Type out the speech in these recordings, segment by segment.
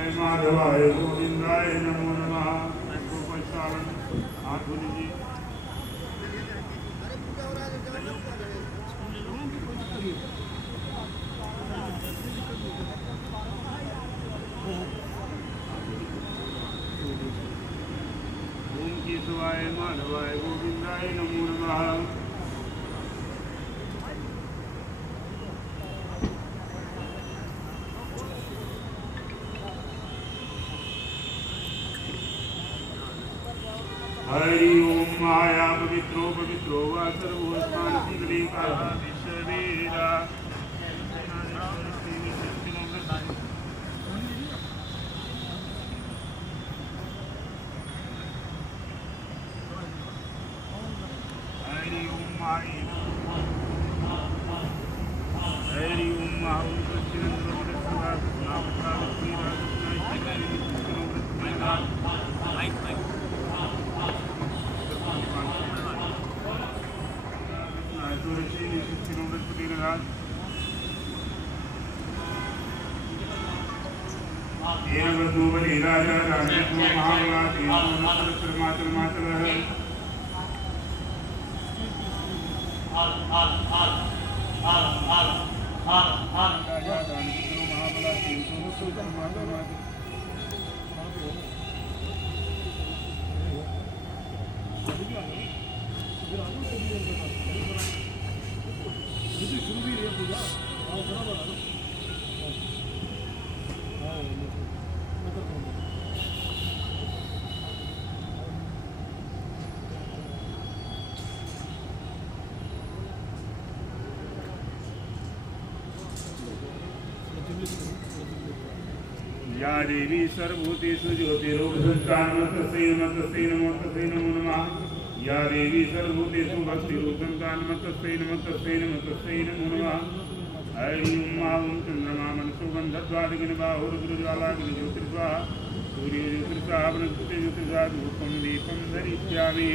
माधवाय गोविंदाय नमो नमः। गोपालन हाथ धो लीजिए। ओम केशवाय माधवाय गोविंदाय नमो नमः। हरि ओम माया पवित्रो पवित्रो वा सर्वोस्मान कुंडलीकाः विश्ववेदा। हरि ओम माई हरि ओम माहु राजा राजा या देवी सर्वभूतेषु ज्योतिरूपसंस्थानमस्तस्यै नमो नमः। या देवी सर्वभूतेषु भक्तिरूपसंस्थानमस्तस्यै नमो नमः। हरि ओम चंद्रमा मनसो गंधद्वादिगणबाहुरुद्रज्वालाग्निज्योतिर्स्वाहा सूर्यज्योतिर्स्वाहा वनस्पतिज्योतिर्स्वाहा धूपं दीपं धरिष्यामि।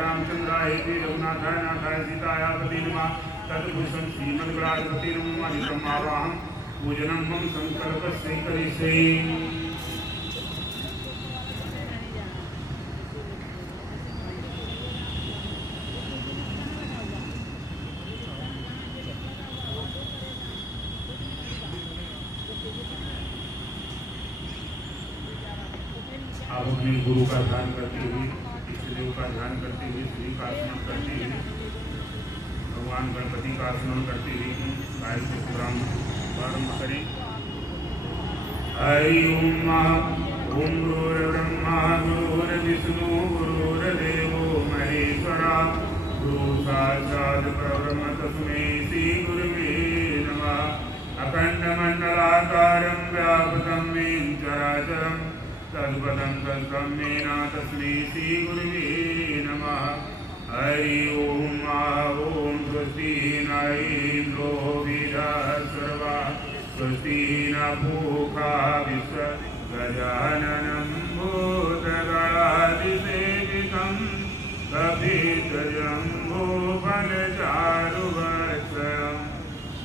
रामचंद्राय रघुनाथाय नाथाय सीताय पति नमः। तत्पुरुषं श्रीमद्गणाधिपति नमावाहं पूजनं मम संकल्पस्य करिष्ये। आप अपने गुरु का ध्यान करते हुए इष्टदेव का ध्यान करते हुए श्री का स्मरण करते हुए भगवान गणपति का स्मरण करते हुए गाय से प्रोग्राम प्रारंभ करें। हरि ओम गुरुर्ब्रह्मा गुरुर्विष्णु गुरुर्देवो महेश्वरा गुरु साक्षात् परब्रह्म तस्मै श्री गुरुवे नमः। अखण्डमण्डलाकारं व्याप्तं येन चराचरं तद्पदं तत्सम्येन तस्मै श्रीगुरुवे नमः। हरि ओम ॐ स्वस्ति न इन्द्रो विधर्वा स्वस्ति न पूषा विश्वगजाननं भूतगणाधिसेवितं कपिध्वजम्बूफलचारुवत्सलं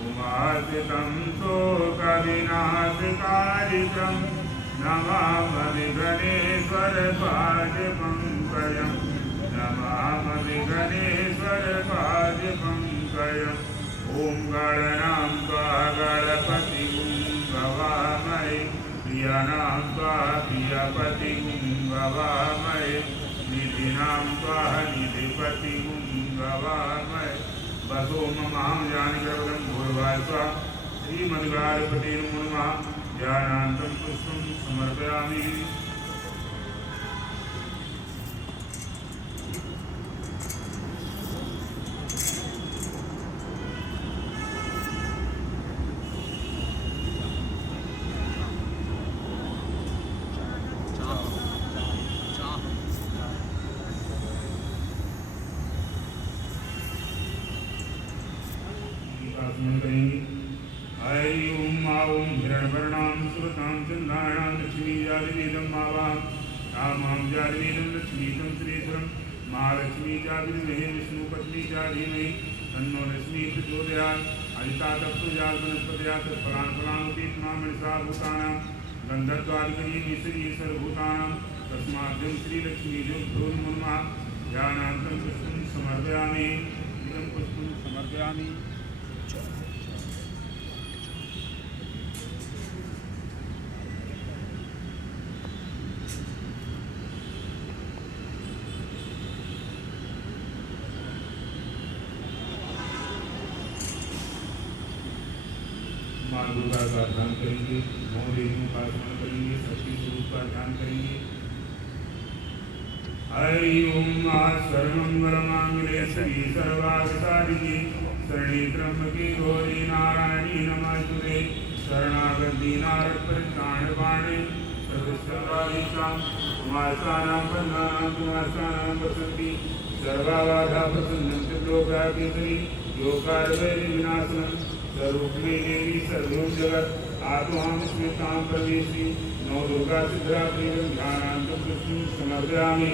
उमासुतं शोकविनाशकारितं नमामि गणेश्वर पादपङ्कजं नमामि गणेश्वर पादपङ्कजं ओम गणनां स्वाहा गणपतिं गवामहे प्रियाणां स्वाहा प्रियपतिं गवामहे निधिनां स्वाहा निधिपतिं गवामहे बसो ममां जानकीवरं भूर्भुवः स्वः श्रीमद्गणपते नमो नमः ध्यानान्तं पुष्पं समर्पयामि। करेंगे हरि ओम आं हिरण्यवर्णां सुरतां चन्द्राणां लक्ष्मी जातिवेदं मावां रामां जातिवेदं लक्ष्मीतं श्रीधरं महालक्ष्मी जातिर्महे विष्णुपत्नी जाधीमहि तन्नो लक्ष्मी प्रचोदयात् अदिता तत्त्वजात वनस्पतयात् फलानुपीत मामनिषा भूतानां गन्धर्वादिकैः श्री सर्वभूतानां तस्माद्यं श्रीलक्ष्मीजं भ्यो नमो नमः ध्यानान्तं पुष्पं समर्पयामि इदं पुष्पं समर्पयामि। माँ दुर्गा का ध्यान करेंगे, नौ देवियों का स्मरण करेंगे, शक्ति स्वरूप का ध्यान करेंगे। हरि ओम सर्वमंगलमांगल्ये श्री सर्वार्थसाधिके शरणे त्र्यंबके गौरी नारायणी नमोस्तुते शरणागत दीनार्थ परित्राणपाणे सर्वसर्वाधीशां कुमारसानां वन्दानां कुमारसानां वसन्ति सर्वाबाधा प्रसन्नं चित्रोग्राकेसरी योगार्वैर्विनाशनं स्वरूपमे देवी सर्वं जगत् आत्मां स्मृतां प्रवेशि नौ दुर्गा सिद्धिरात्रिं ध्यानान्तं पुष्पं समर्पयामि।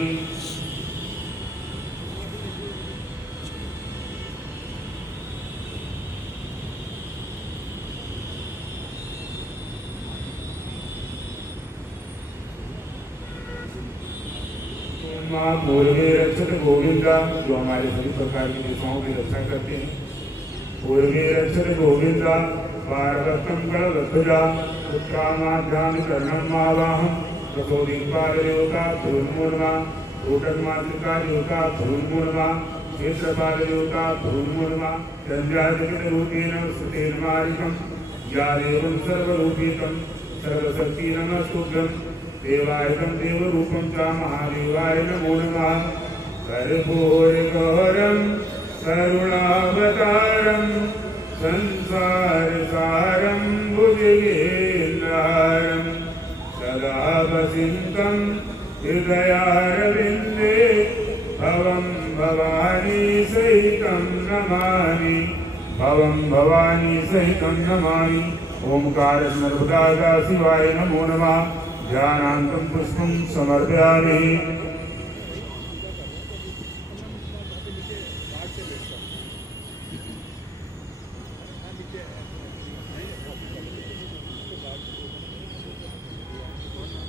माँ पूर्वे रक्षत गोविंदा जो हमारे सभी प्रकार की दिशाओं की रक्षा करते हैं। पूर्वे रक्षत गोविंदा पार्वतम गणवध्वजा उत्तरामाध्यान कर्णम मावाहं प्रसोदीपालयोगा धूर्मुर्मा ऊटकमातृका योगा धूर्मुर्मा क्षेत्रपालयोगा धूर्मुर्मा चन्द्रादिकरूपेण सुतेन मारिकं या देवं सर्वरूपितं सर्वशक्ति नमस्तुभ्यं देवायतं देवरूपं च महादेवाय नमो नमः। कर्पूरगौरं करुणावतारं संसारसारं भुजगेन्द्रहारं सदा वसिन्तं हृदयारविन्दे भवं भवानी सहितं नमामि भवं भवानी सहितं नमामि। ओंकार नर्मदा शिवाय नमो नमः ध्यानान्तं पुष्पं समर्पयामि।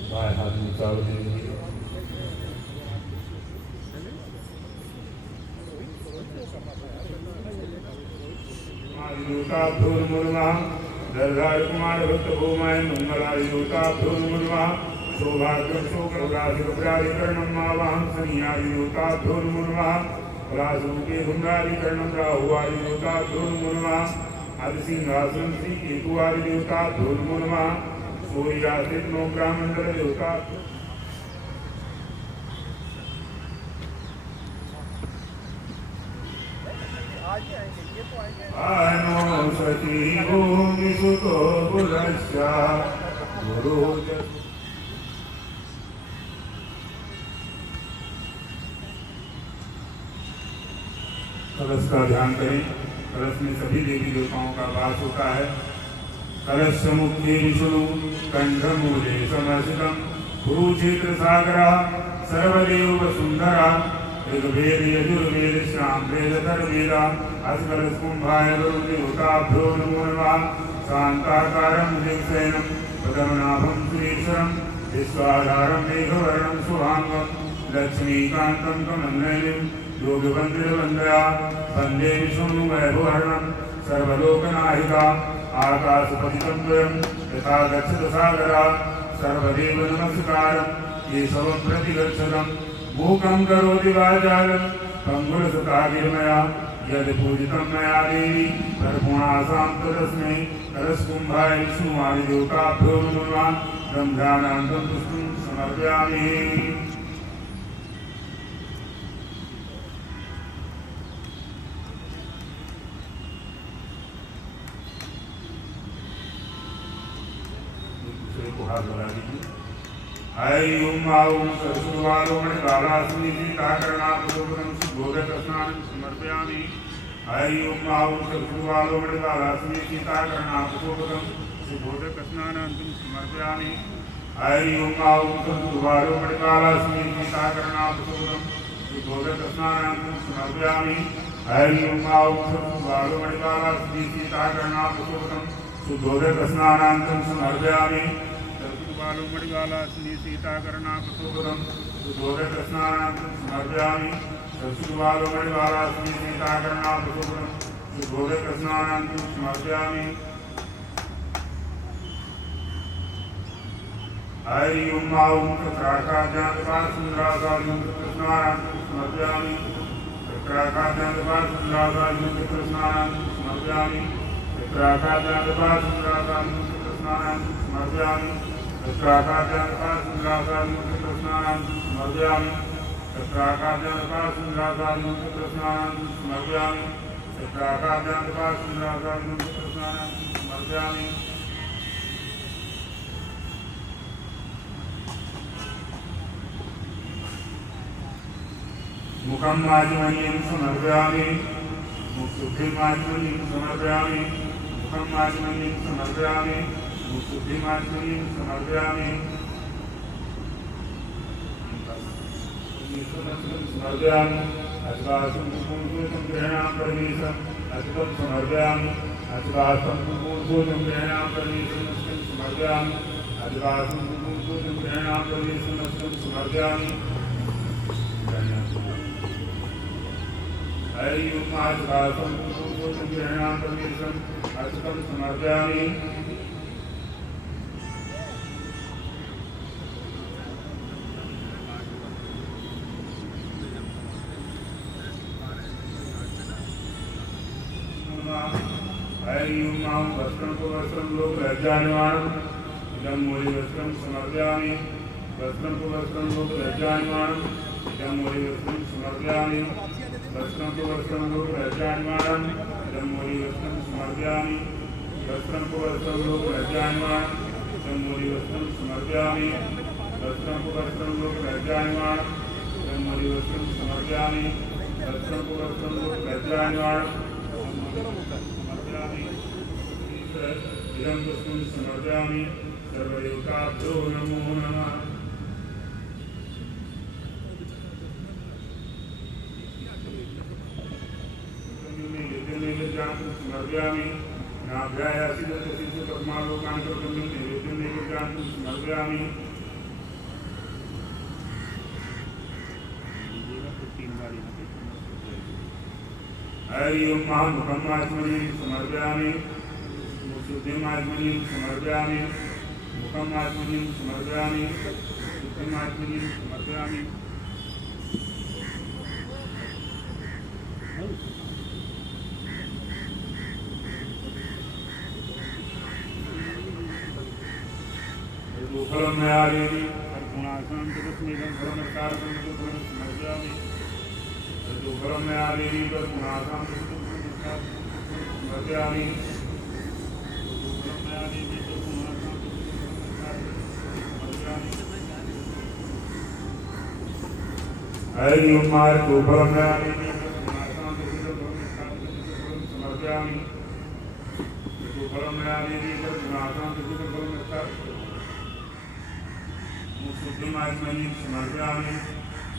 बाएं हाथ में चावल देंगे। आयुता भूर्मुर्मा दर्धार कुमार भक्त भूमाय मंगलायुता भूर्मुर्मा सौभाग्यं शोकराधिकरणं मावाहं शनियायुता भूर्मुर्मा राजरूपे धूम्राधिकरणं राहुवायुता भूर्मुर्मा अधिसिंहासनं श्रीकेतुवायुता भूर्मुर्मा सूर्यादित्य नौग्रामंडल देवता आनो सती भूमि सुतो बुधश्चा गुरु। कलश का ध्यान करें। कलश में सभी देवी देवताओं का वास होता है। कलश मुखे विष्णु कंठमूले समर्शितम् कुरुक्षेत्र सागरा सर्वदेव वसुंधरा ऋग्वेद यजुर्वेद सामवेद अथर्ववेद अस्कलश कुंभाय वरुणदेवताभ्यो नमो नमः। शांताकारं दिक्सेनं पद्मनाभं सुरेश्वरं विश्वाधारं मेघवर्णं शुभांगं लक्ष्मीकान्तं कमलनयनं योगवन्द्रवन्द्रया वन्दे विष्णुं वैभवहरणं सर्वलोकनाहिका आकाशपतितं द्वयं यथा गच्छति सागरा सर्वदेव नमस्कारं केशवं प्रतिगच्छतं मूकं करोति वाचालं पंगुलसुताभिर्मया यद् पूजितं मया देवी सर्वगुणासां तदस्मै करस्कुम्भाय विष्णुवादिदेवताभ्यो नमः ब्रह्मणान्तं पुष्पं समर्पयामि। ऐं आं सरस्वतीवालो मणिकालास्मि सीताकरणापुरोगतं सुबोधकस्नानं समर्पयामि। ऐं आं सरस्वतीवालो मणिकालास्मि सीताकरणापुरोगतं सुबोधकस्नानं समर्पयामि। ऐं आं सरस्वतीवालो मणिकालास्मि सीताकरणापुरोगतं सुबोधकस्नानं समर्पयामि। ऐं आं सरस्वतीवालो मणिकालास्मि सीताकरणापुरोगतं सुबोधकस्नानं समर्पयामि। मणिकालास्मि सीताकरणापुरोगतं सुबोधकस्नानं समर्पयामि। सरस्वतीवालो मणिकालास्मि सीताकरणापुरोगतं सुबोधकस्नानं समर्पयामि। ऐं आं तत्राकाद्यान्तपासुन्दरासादिनं कृष्णानं समर्पयामि। तत्राकाद्यान्तपासुन्दरासादिनं कृष्णानं समर्पयामि। तत्राकाद्यान्तपासुन्दरासादिनं कृष्णानं समर्पयामि। तत्राकाद्यान्तपासुन्दरासादिनं कृष्णानं समर्पयामि। तत्राकाद्यान्तपासुन्दरासादिनं कृष्णानं समर्पयामि। तत्राकाद्यान्तपासुन्दरासादिनं कृष्णानं समर्पयामि। मुखं माचमनीयं समर्पयामि। मुखशुद्धिमाचमनीयं समर्पयामि। मुखं माचमनीयं समर्पयामि। मुखशुद्धिमाचमनीयं समर्पयामि। समर्पयामि। अस्वासं कुंकुमपूर्णं ग्रहणां परमेशम् अस्तं समर्पयामि। अस्वासं कुंकुमपूर्णं ग्रहणां परमेशम् अस्तं समर्पयामि। अस्वासं कुंकुमपूर्णं ग्रहणां परमेशम् अस्तं समर्पयामि। ऐं अस्वासं कुंकुमपूर्णं ग्रहणां परमेशम् अस्तं समर्पयामि। ऐं वस्त्रं वस्त्रं लोकलज्जायमानं इदं मूलिवस्त्रं समर्पयामि। वस्त्रं वस्त्रं लोकलज्जायमानं इदं मूलिवस्त्रं समर्पयामि। वस्त्रं वस्त्रं लोकलज्जायमानं इदं मूलिवस्त्रं समर्पयामि। वस्त्रं वस्त्रं लोकलज्जायमानं इदं मूलिवस्त्रं समर्पयामि। वस्त्रं वस्त्रं लोकलज्जायमानं इदं मूलिवस्त्रं समर्पयामि। वस्त्रं वस्त्रं लोकलज्जायमानं इदं पुष्पं समर्पयामि। सर्वदेवताभ्यो नमो नमः। समर्पयामि। नाभ्यायासिदस्य पद्मालोकान्तरं नैवेद्यं नैवेद्यां समर्पयामि। ऐं मुखं माचमनीयं समर्पयामि। शुद्धिमाचमनीयं समर्पयामि। मुखं माचमनीयं समर्पयामि। शुद्धिमाचमनीयं समर्पयामि। फलं मया देवी गुणासां जगत्मेदं फलमस्कारकं समर्पयामि। फलं मया देवी गुणासां समर्पयामि। ऐं फलं मया देवी गुणासां समर्पयामि। फलं मया देवी गुणासां शुद्धिमाचमनीयं समर्पयामि।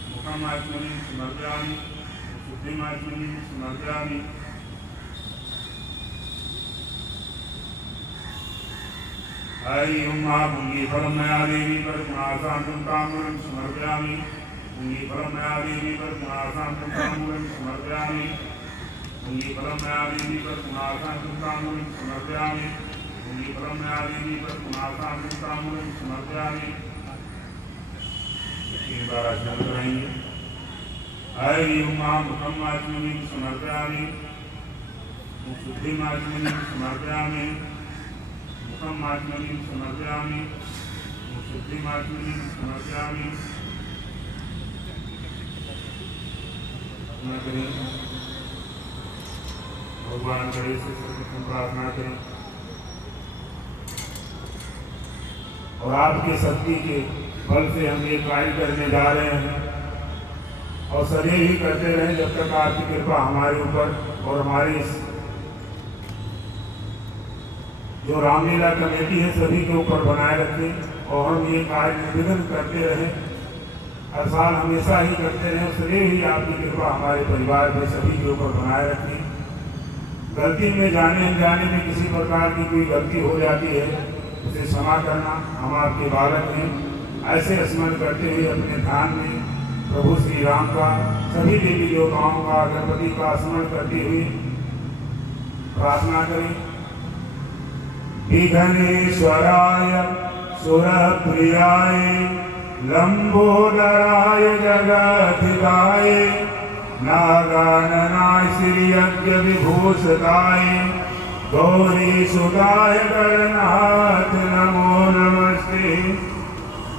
मुखं माचमनीयं समर्पयामि। शुद्धिमाचमनीयं समर्पयामि। ऐं पुंगीफलं मया देवी गुणासां ताम्बूलं समर्पयामि। पुंगीफलं मया देवी गुणासां ताम्बूलं समर्पयामि। मुंगीफलं मयादेवी तत्पुनासां समर्पयामि। मुंगीफलं मयादेवी तत्पुनासां समर्पयामि। एक बार आचमन कराएंगे। हरि मां मुखम आचमनीं समर्पयामि। शुद्धिं आचमनीं समर्पयामि। मुखम आचमनीं समर्पयामि। शुद्धिं आचमनीं समर्पयामि। भगवान गणेश से सर्वप्रथम प्रार्थना करें और आपके शक्ति के बल से हम ये कार्य करने जा रहे हैं और सदैव ही करते रहें जब तक आपकी कृपा हमारे ऊपर और हमारी जो रामलीला कमेटी है सभी के ऊपर बनाए रखें और हम ये कार्य निर्विघ्न करते रहें, हर साल हमेशा ही करते रहें। सदैव ही आपकी कृपा हमारे परिवार में सभी के ऊपर बनाए रखें। गलती में जाने अनजाने में किसी प्रकार की कोई गलती हो जाती है उसे क्षमा करना। हम आपके बालक हैं, ऐसे स्मरण करते हुए अपने ध्यान में प्रभु श्री राम का, सभी देवी देवताओं का, गणपति का स्मरण करते हुए प्रार्थना करें। विघ्नेश्वराय सुरप्रियाय लंबोदराय जगद्धिताय नागाननाय श्रीयज्ञ विभूषिताय गौरीसुताय गणनाथ नमो नमस्ते।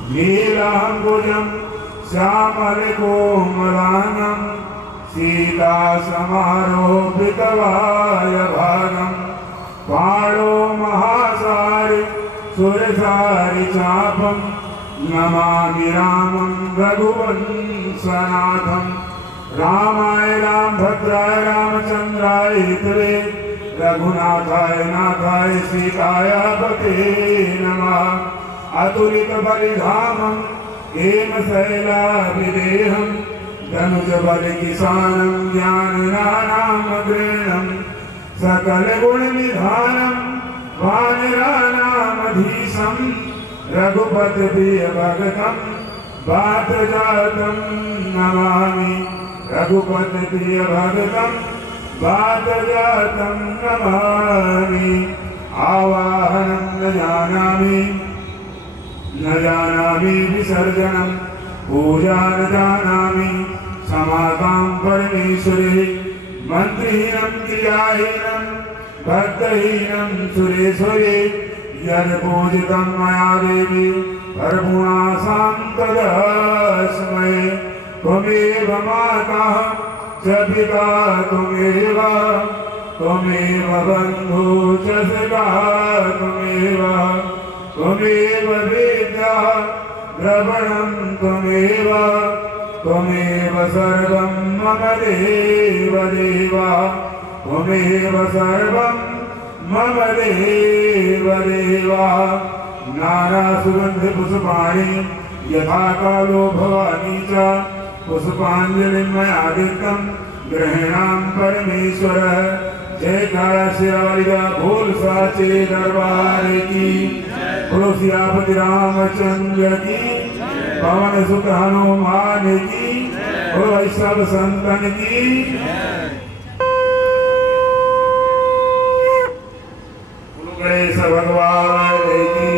नीलांबुजं श्यामलकोमलानं सीतासमारोपितवाय भागं पाणो महासारि सुरसारि चापं नमामि रामं रघुवंशनाथं। रामाय रामभद्राय रामचंद्राय हितवे रघुनाथाय नाथाय सीताय पते नमः। अतुलित बलिधामं हेमशैलाभिदेहं धनुज बलकिसानं ज्ञाननानामग्रेणं सकल गुण निधानं वानराणामधीशं रघुपति प्रिय भगतं बात जातं नमामि। रघुपति प्रिय भगतं बात जातं नमामि। आवाहनं न जानामि विसर्जनं पूजा न जानामि समातां परमेश्वरे। मंत्रहीनं क्रियाहीनं भक्तहीनं सुरेश्वरे यद् पूजितं मया देवी सर्वगुणासां तदस्मै। त्वमेव माता च पिता त्वमेव बन्धु च सखा त्वमेव वेद्या द्रवणं त्वमेव सर्वं मम देव देवा त्वमेव सर्वं मम देव देवा। नानासुगन्धि पुष्पाणि यथा कालो भवानी च पुष्पाञ्जलिं मया दत्तं गृह्णां परमेश्वर। जयकारा शेरावालिका भोल साचे दरबार की, बोलो सियापति रामचंद्र की, पवन सुत हनुमान की, बोलो सब संतन की। बोलो गणेश भगवान की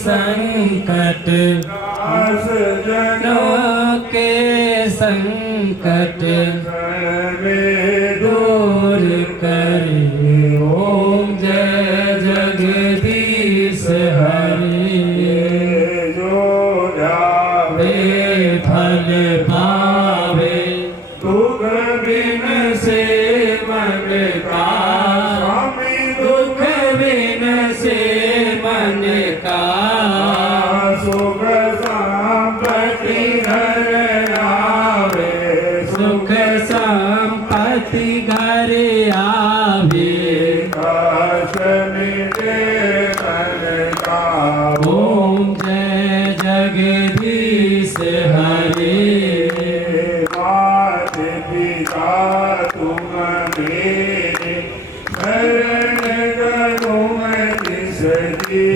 संकट जनों के संकट दूर करे। ओम जय जगदीश हरि। जो जावे फल पावे दुख बिन से मन का। स्वामी दुख बिन से मन का। सुख संपत्ति घर आवे। सुख संपत्ति घर आवे। कष्ट मिटे मन का। ओम जय जगदीश हरि। तुम मेरे शरण करूं मैं किसकी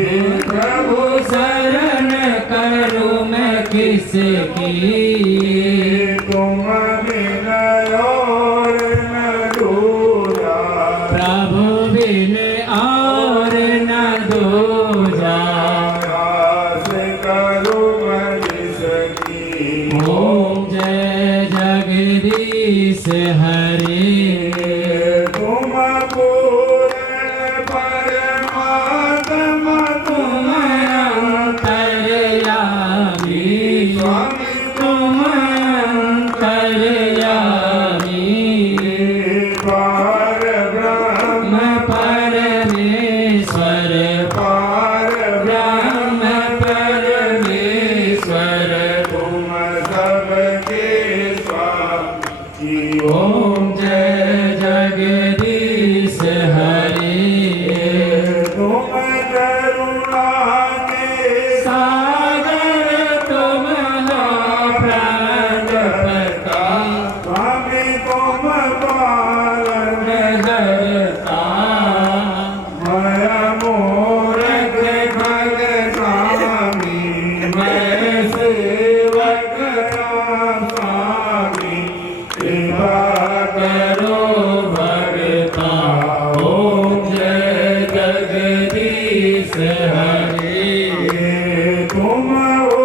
प्रभु शरण करूं मैं किसकी तुम बिन और न दूजा प्रभु बिन और न दूजा आस करूं मैं किसकी ओम जय जगदीश हरे तुम पूर्ण परमात्मा तुम अंतर्यामी तुम अंतर्यामी पार ब्रह्म परमेश्वर पार ब्रह्म परमेश्वर तुम सबके स्वामी ओम जय जगदीश हरे तुम करुणा के सागर तुम हो प्राणपति स्वामी तुम पालन हरता माया मोरक भग स्वामी मैं सेवक राम स्वामी कृपा करो भगता ओम जय जगदीश हरे तुम हो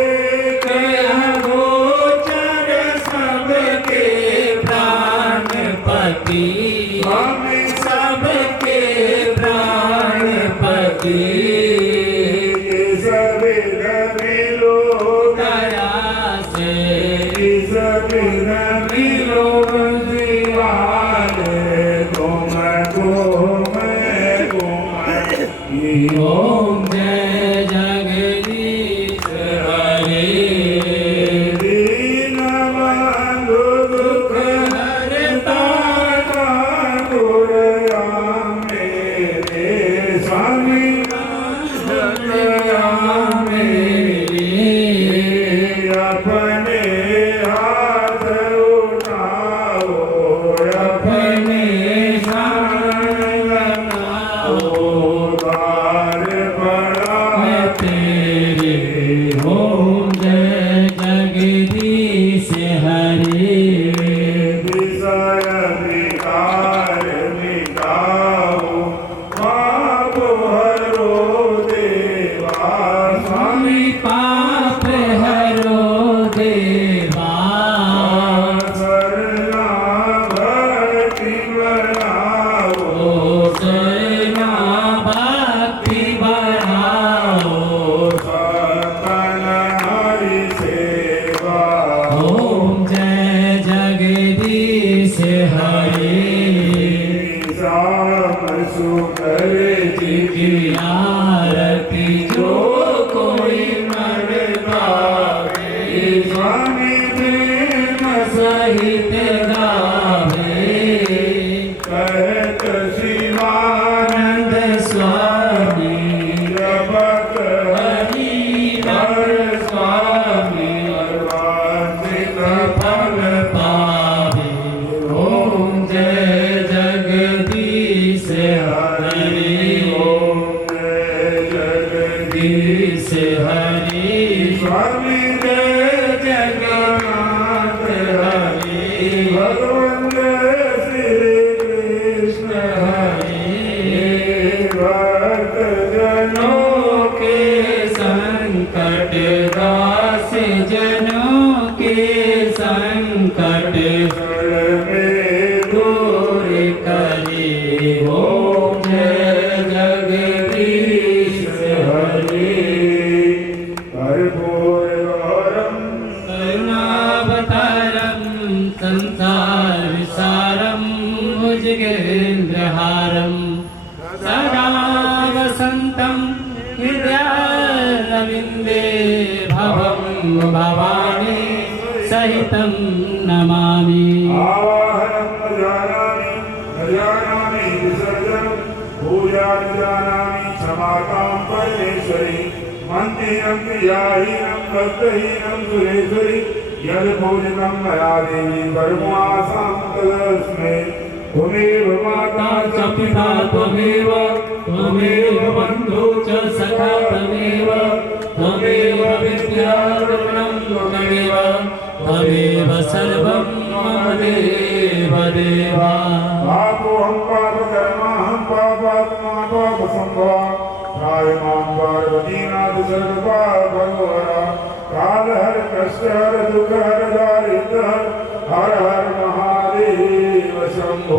एक गोचर सबके प्राणपति स्वामी सबके प्राणपति सभी मिलो दया से सभी मिलो दीवाने तुम ओम जय जगदीश हरे दीन बंधु दुख हरता ठाकुर मेरे स्वामी अपने हाथ उठाओ अपने द्वार बड़ा तेरे ओम जय जगदीश हरे विषय विकार मिटाओ पाप हरो देवा स्वामी पाप हरो देवा शरणा भक्ति बढ़ाओ ओ शरणा भक्ति बढ़ाओ सपन हरि सेवा ओम जय जगदीश हरे श्याम सुकर जी की आरती जो कोई मन गावे स्वामी प्रेम सहित गावे कहत शिवानंद आनंद स्वामी जपत हरि हर स्वामी वांछित फल पावे ओम जय जगदीश हरे ओम जय जगदीश हरे स्वामी जय जगन्नाथ हरे भगवान श्री कृष्ण हरे भक्त जनों जनों के संकट दास जनों के संकट में दूर करे ओम जय जगदीश हरे कर्पूरगौरम करुणावतारं संसार विसारं भुजगेन्द्रहारं सदा वसन्तं हृदयारविन्दे भवं भवानी सहितं नमामि आवाहनं जानामि विसर्जनं पूजां जानामि क्षमातां परमेश्वरी मन्दिरं क्रियाहीनं भक्तहीनं सुरेश्वरी यद् पूजितं मया देवी कर्मासां तद् त्वमेव माता च पिता त्वमेव त्वमेव बन्धु च सखा त्वमेव त्वमेव विद्या द्रविणं त्वमेव त्वमेव सर्वं मम देव देवा पापोऽहं पापकर्माहं पापात्मा पापसम्भवा त्रायमां पार्वतीनाथ सर्वपापहरा कालहर कष्टहर दुःखहर दारिद्र्यहर हर हर महादेव शंभो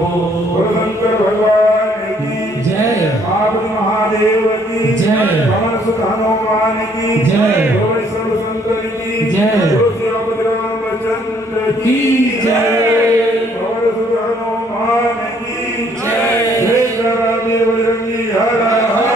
गुरुशंकर भगवान की जय पार्वती महादेव की जय पवन सुत हनुमान की जय गुरु शंकर की जय गुरु श्री रामचंद्र की जय पवन सुत हनुमान की जय जय जय बजरंगी हर हर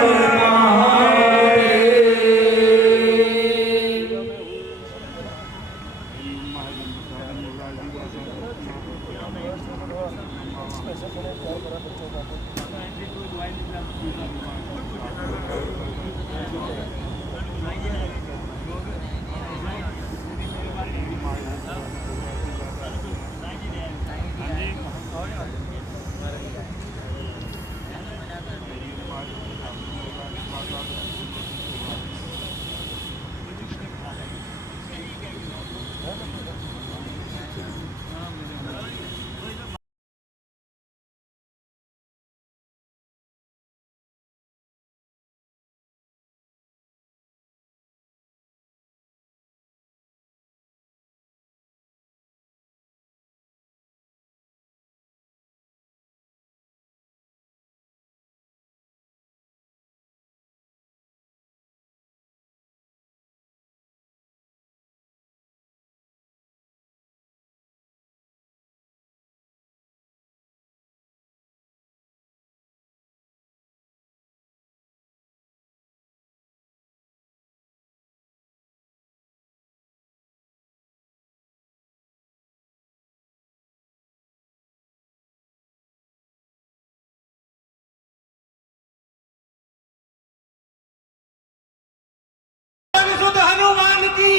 हनुमान की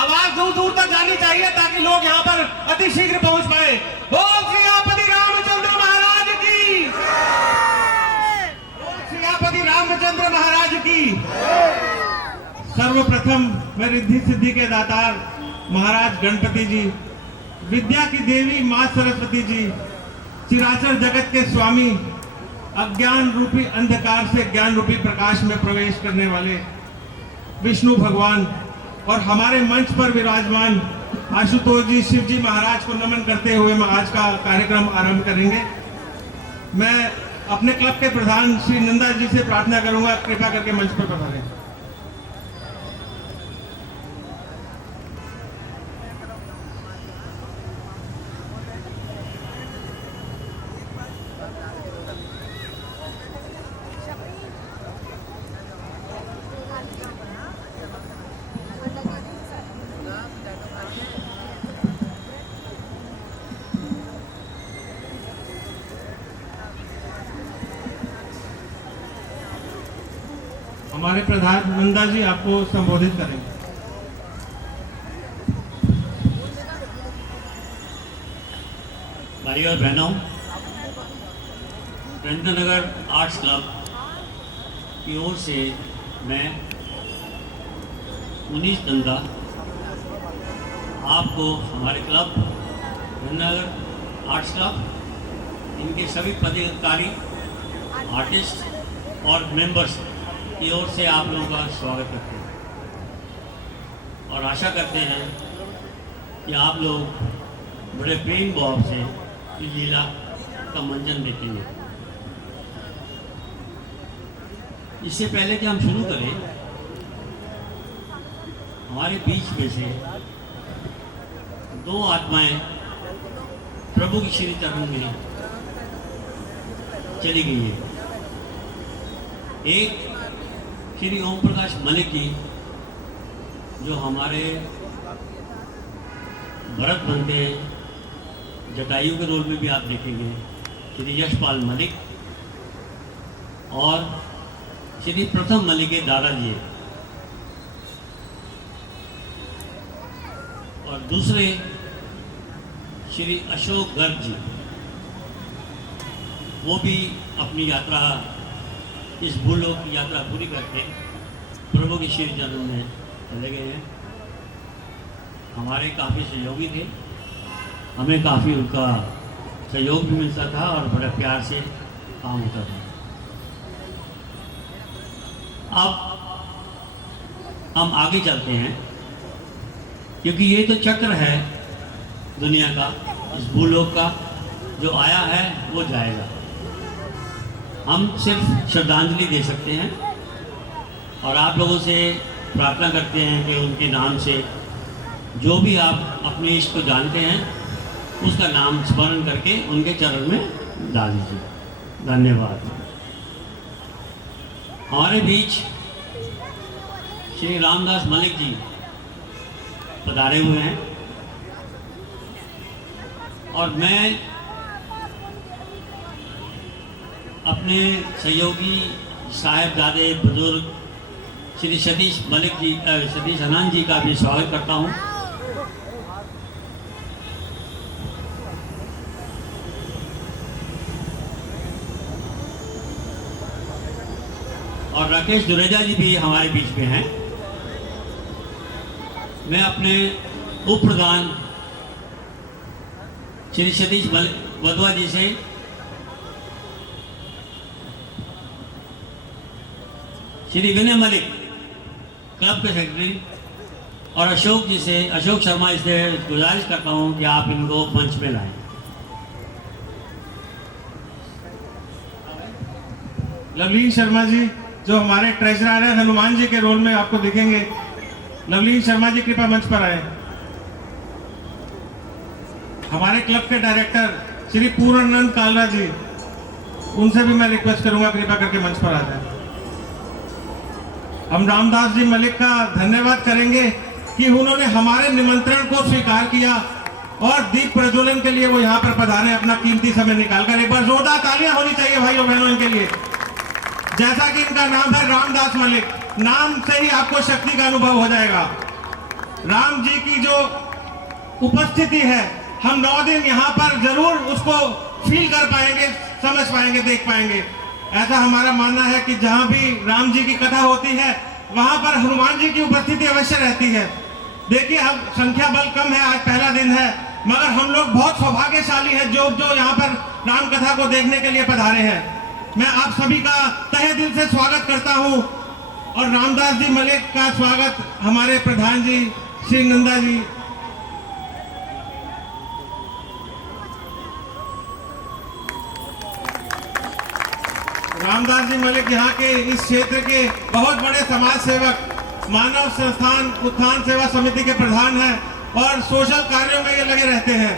आवाज दूर दूर तक जानी चाहिए ताकि लोग यहाँ पर अति शीघ्र पहुंच पाए। बोल श्रीपति रामचंद्र महाराज की, बोल श्रीपति रामचंद्र महाराज की। सर्वप्रथम मैं रिद्धि सिद्धि के दातार महाराज गणपति जी, विद्या की देवी मां सरस्वती जी, चिराचर जगत के स्वामी, अज्ञान रूपी अंधकार से ज्ञान रूपी प्रकाश में प्रवेश करने वाले विष्णु भगवान और हमारे मंच पर विराजमान आशुतोष जी, शिव जी महाराज को नमन करते हुए मैं आज का कार्यक्रम आरंभ करेंगे। मैं अपने क्लब के प्रधान श्री नंदा जी से प्रार्थना करूंगा, कृपा करके मंच पर पधारें। हमारे प्रधान नंदा जी आपको संबोधित करेंगे। भाइयों और बहनों, रंजनगर आर्ट्स क्लब की ओर से मैं मुनीश नंदा आपको हमारे क्लब रंजनगर आर्ट्स क्लब, इनके सभी पदाधिकारी, आर्टिस्ट और मेंबर्स की ओर से आप लोगों का स्वागत करते हैं और आशा करते हैं कि आप लोग बड़े प्रेम भाव से इस लीला का मंचन देखेंगे। इससे पहले कि हम शुरू करें, हमारे बीच में से दो आत्माएं प्रभु की श्री चरण में चली गई है। एक श्री ओम प्रकाश मलिक जी, जो हमारे भरत बनते हैं, जटायु के रोल में भी आप देखेंगे, श्री यशपाल मलिक, और श्री प्रथम मलिक के दादाजी है, और दूसरे श्री अशोक गर्ग जी, वो भी अपनी यात्रा, इस भूलोक की यात्रा पूरी करके प्रभु के श्री चरणों में चले गए हैं। हमारे काफ़ी सहयोगी थे, हमें काफ़ी उनका सहयोग भी मिलता था और बड़े प्यार से काम होता था। अब हम आगे चलते हैं, क्योंकि ये तो चक्र है दुनिया का, इस भूलोक का। जो आया है वो जाएगा। हम सिर्फ श्रद्धांजलि दे सकते हैं और आप लोगों से प्रार्थना करते हैं कि उनके नाम से जो भी आप अपने इष्ट को जानते हैं उसका नाम स्मरण करके उनके चरण में डाल दीजिए। धन्यवाद। हमारे बीच श्री रामदास मलिक जी पधारे हुए हैं और मैं अपने सहयोगी साहिबजादे बुजुर्ग श्री सतीश मलिक जी, सतीश आनंद जी का भी स्वागत करता हूं। और राकेश दुरेजा जी भी हमारे बीच में हैं। मैं अपने उप प्रधान श्री सतीश वधवा जी से श्री विनय मलिक क्लब के सेक्रेटरी और अशोक जी से, अशोक शर्मा जी से गुजारिश करता हूं कि आप इनको मंच में लाएं। लवलीन शर्मा जी जो हमारे ट्रेजरर हैं, हनुमान जी के रोल में आपको दिखेंगे। लवलीन शर्मा जी कृपया मंच पर आए। हमारे क्लब के डायरेक्टर श्री पूर्णानंद कालरा जी, उनसे भी मैं रिक्वेस्ट करूंगा कृपया करके मंच पर आ जाए। हम रामदास जी मलिक का धन्यवाद करेंगे कि उन्होंने हमारे निमंत्रण को स्वीकार किया और दीप प्रज्वलन के लिए वो यहाँ पर पधारे, अपना कीमती समय निकालकर। एक बार जोरदार तालियां होनी चाहिए भाइयों बहनों इनके लिए। जैसा कि इनका नाम है रामदास मलिक, नाम से ही आपको शक्ति का अनुभव हो जाएगा। राम जी की जो उपस्थिति है, हम 9 दिन यहाँ पर जरूर उसको फील कर पाएंगे, समझ पाएंगे, देख पाएंगे। ऐसा हमारा मानना है कि जहाँ भी राम जी की कथा होती है वहां पर हनुमान जी की उपस्थिति अवश्य रहती है। देखिए, हम संख्या बल कम है, आज पहला दिन है, मगर हम लोग बहुत सौभाग्यशाली हैं जो यहाँ पर राम कथा को देखने के लिए पधारे हैं। मैं आप सभी का तहे दिल से स्वागत करता हूं और रामदास जी मलिक का स्वागत हमारे प्रधान जी श्री नंदा जी। रामदास जी मलिक यहाँ के इस क्षेत्र के बहुत बड़े समाज सेवक, मानव संस्थान उत्थान सेवा समिति के प्रधान हैं और सोशल कार्यों में ये लगे रहते हैं।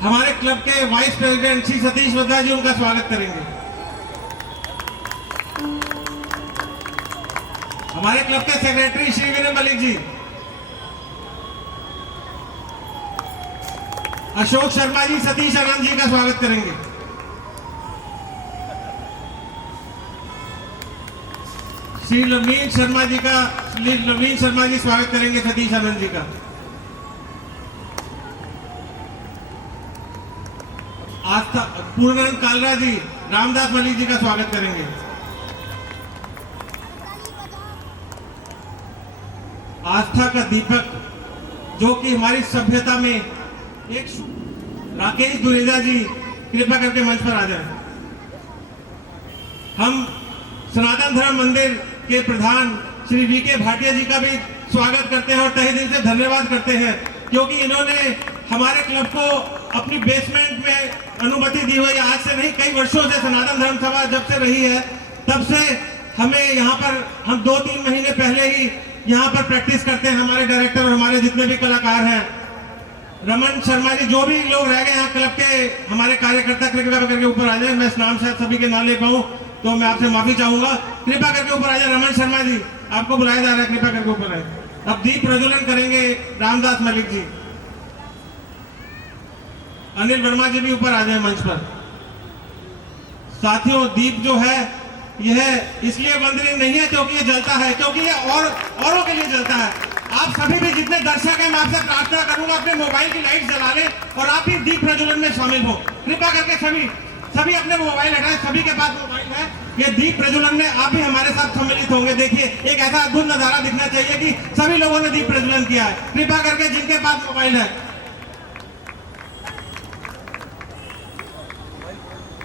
हमारे क्लब के वाइस प्रेसिडेंट श्री सतीश वधवा जी उनका स्वागत करेंगे। हमारे क्लब के सेक्रेटरी श्री विनय मलिक जी, अशोक शर्मा जी सतीश आनंद जी का स्वागत करेंगे। श्री लवलीन शर्मा जी का, लवलीन शर्मा जी स्वागत करेंगे सतीश आनंद जी का। आस्था पूर्णानंद कालरा जी रामदास मलिक जी का स्वागत करेंगे। आस्था का दीपक जो कि हमारी सभ्यता में एक, राकेश दुरेजा जी कृपया करके मंच पर आ जाएं। हम सनातन धर्म मंदिर के प्रधान श्री वीके भाटिया जी का भी स्वागत करते हैं और तहे दिल से धन्यवाद करते हैं, क्योंकि इन्होंने हमारे क्लब को अपनी बेसमेंट में अनुमति दी हुई। आज से नहीं, कई वर्षों से सनातन धर्म सभा जब से रही है तब से हमें यहाँ पर, हम 2-3 महीने पहले ही यहाँ पर प्रैक्टिस करते हैं। हमारे डायरेक्टर और हमारे जितने भी कलाकार हैं, रमन शर्मा जी, जो भी लोग रह गए यहाँ क्लब के हमारे कार्यकर्ता, कृपया करके ऊपर आ जाए। मैं इस नाम शायद सभी के नाम ले पाऊँ तो मैं आपसे माफी चाहूंगा। कृपया करके ऊपर आ जाए। रमन शर्मा जी, आपको बुलाया जा रहा है, कृपया करके ऊपर आए। अब दीप प्रज्वलन करेंगे रामदास मलिक जी। अनिल वर्मा जी भी ऊपर आ जाए मंच पर। साथियों, दीप जो है यह इसलिए वंदनीय नहीं है क्योंकि ये जलता है, क्योंकि ये औरों के लिए जलता है। आप सभी भी जितने दर्शक हैं, मैं आपसे प्रार्थना करूंगा अपने मोबाइल की लाइट जला लें और आप भी दीप प्रज्वलन में शामिल हो। कृपया करके सभी सभी अपने मोबाइल हटाए, सभी के पास मोबाइल है। ये दीप प्रज्वलन में आप भी हमारे साथ सम्मिलित होंगे। देखिए एक ऐसा अद्भुत नजारा दिखना चाहिए कि सभी लोगों ने दीप प्रज्वलन किया है। कृपा करके जिनके पास मोबाइल है,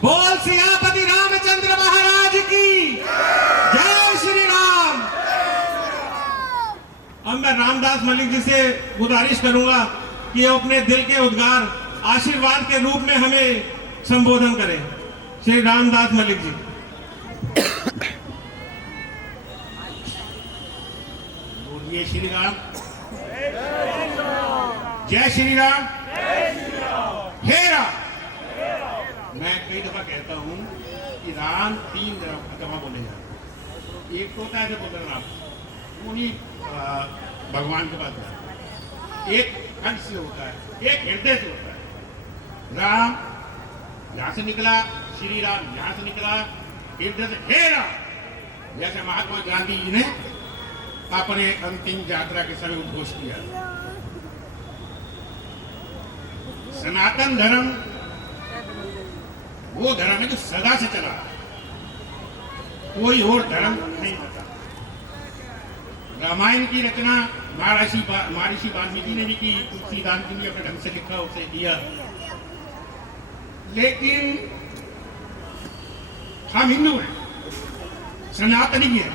बोल सियापति रामचंद्र महाराज की जय श्री राम। अब मैं रामदास मलिक जी से गुजारिश करूंगा कि वो अपने दिल के उद्गार आशीर्वाद के रूप में हमें संबोधन करें। श्री रामदास मलिक जी। बोलिए श्री राम, जय श्री राम, हे राम। मैं कई दफा कहता हूं कि राम 3 दफा बोले जाते। एक तो होता है जब बोलते राम उन्हीं भगवान के पास जाता है, एक कंठ से होता है, एक हृदय से होता है। राम यहां से निकला, श्री राम यहां से निकला, हृदय से हे राम। जैसे महात्मा गांधी जी ने अपने अंतिम यात्रा के समय उद्घोष किया, सनातन धर्म वो धर्म है जो सदा से चला, कोई और धर्म नहीं होता। रामायण की रचना महर्षि वाल्मीकि ने भी की, तुलसीदास जी ने अपने ढंग से लिखा, उसे दिया। लेकिन हम हिंदू हैं, सनातनी हैं।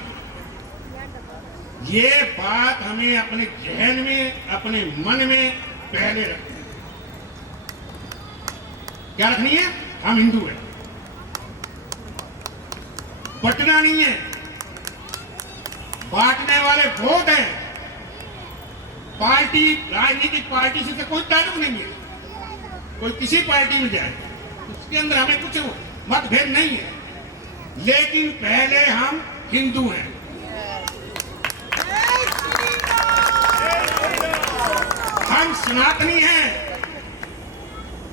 ये बात हमें अपने जहन में, अपने मन में पहले रखनी है। क्या रखनी है? हम हिंदू हैं, बंटना नहीं है। बांटने वाले वोट हैं, पार्टी, राजनीतिक पार्टी से कोई ताल्लुक नहीं है। कोई किसी पार्टी में जाए उसके अंदर हमें कुछ मतभेद नहीं है, लेकिन पहले हम हिंदू हैं। हम सनातनी हैं,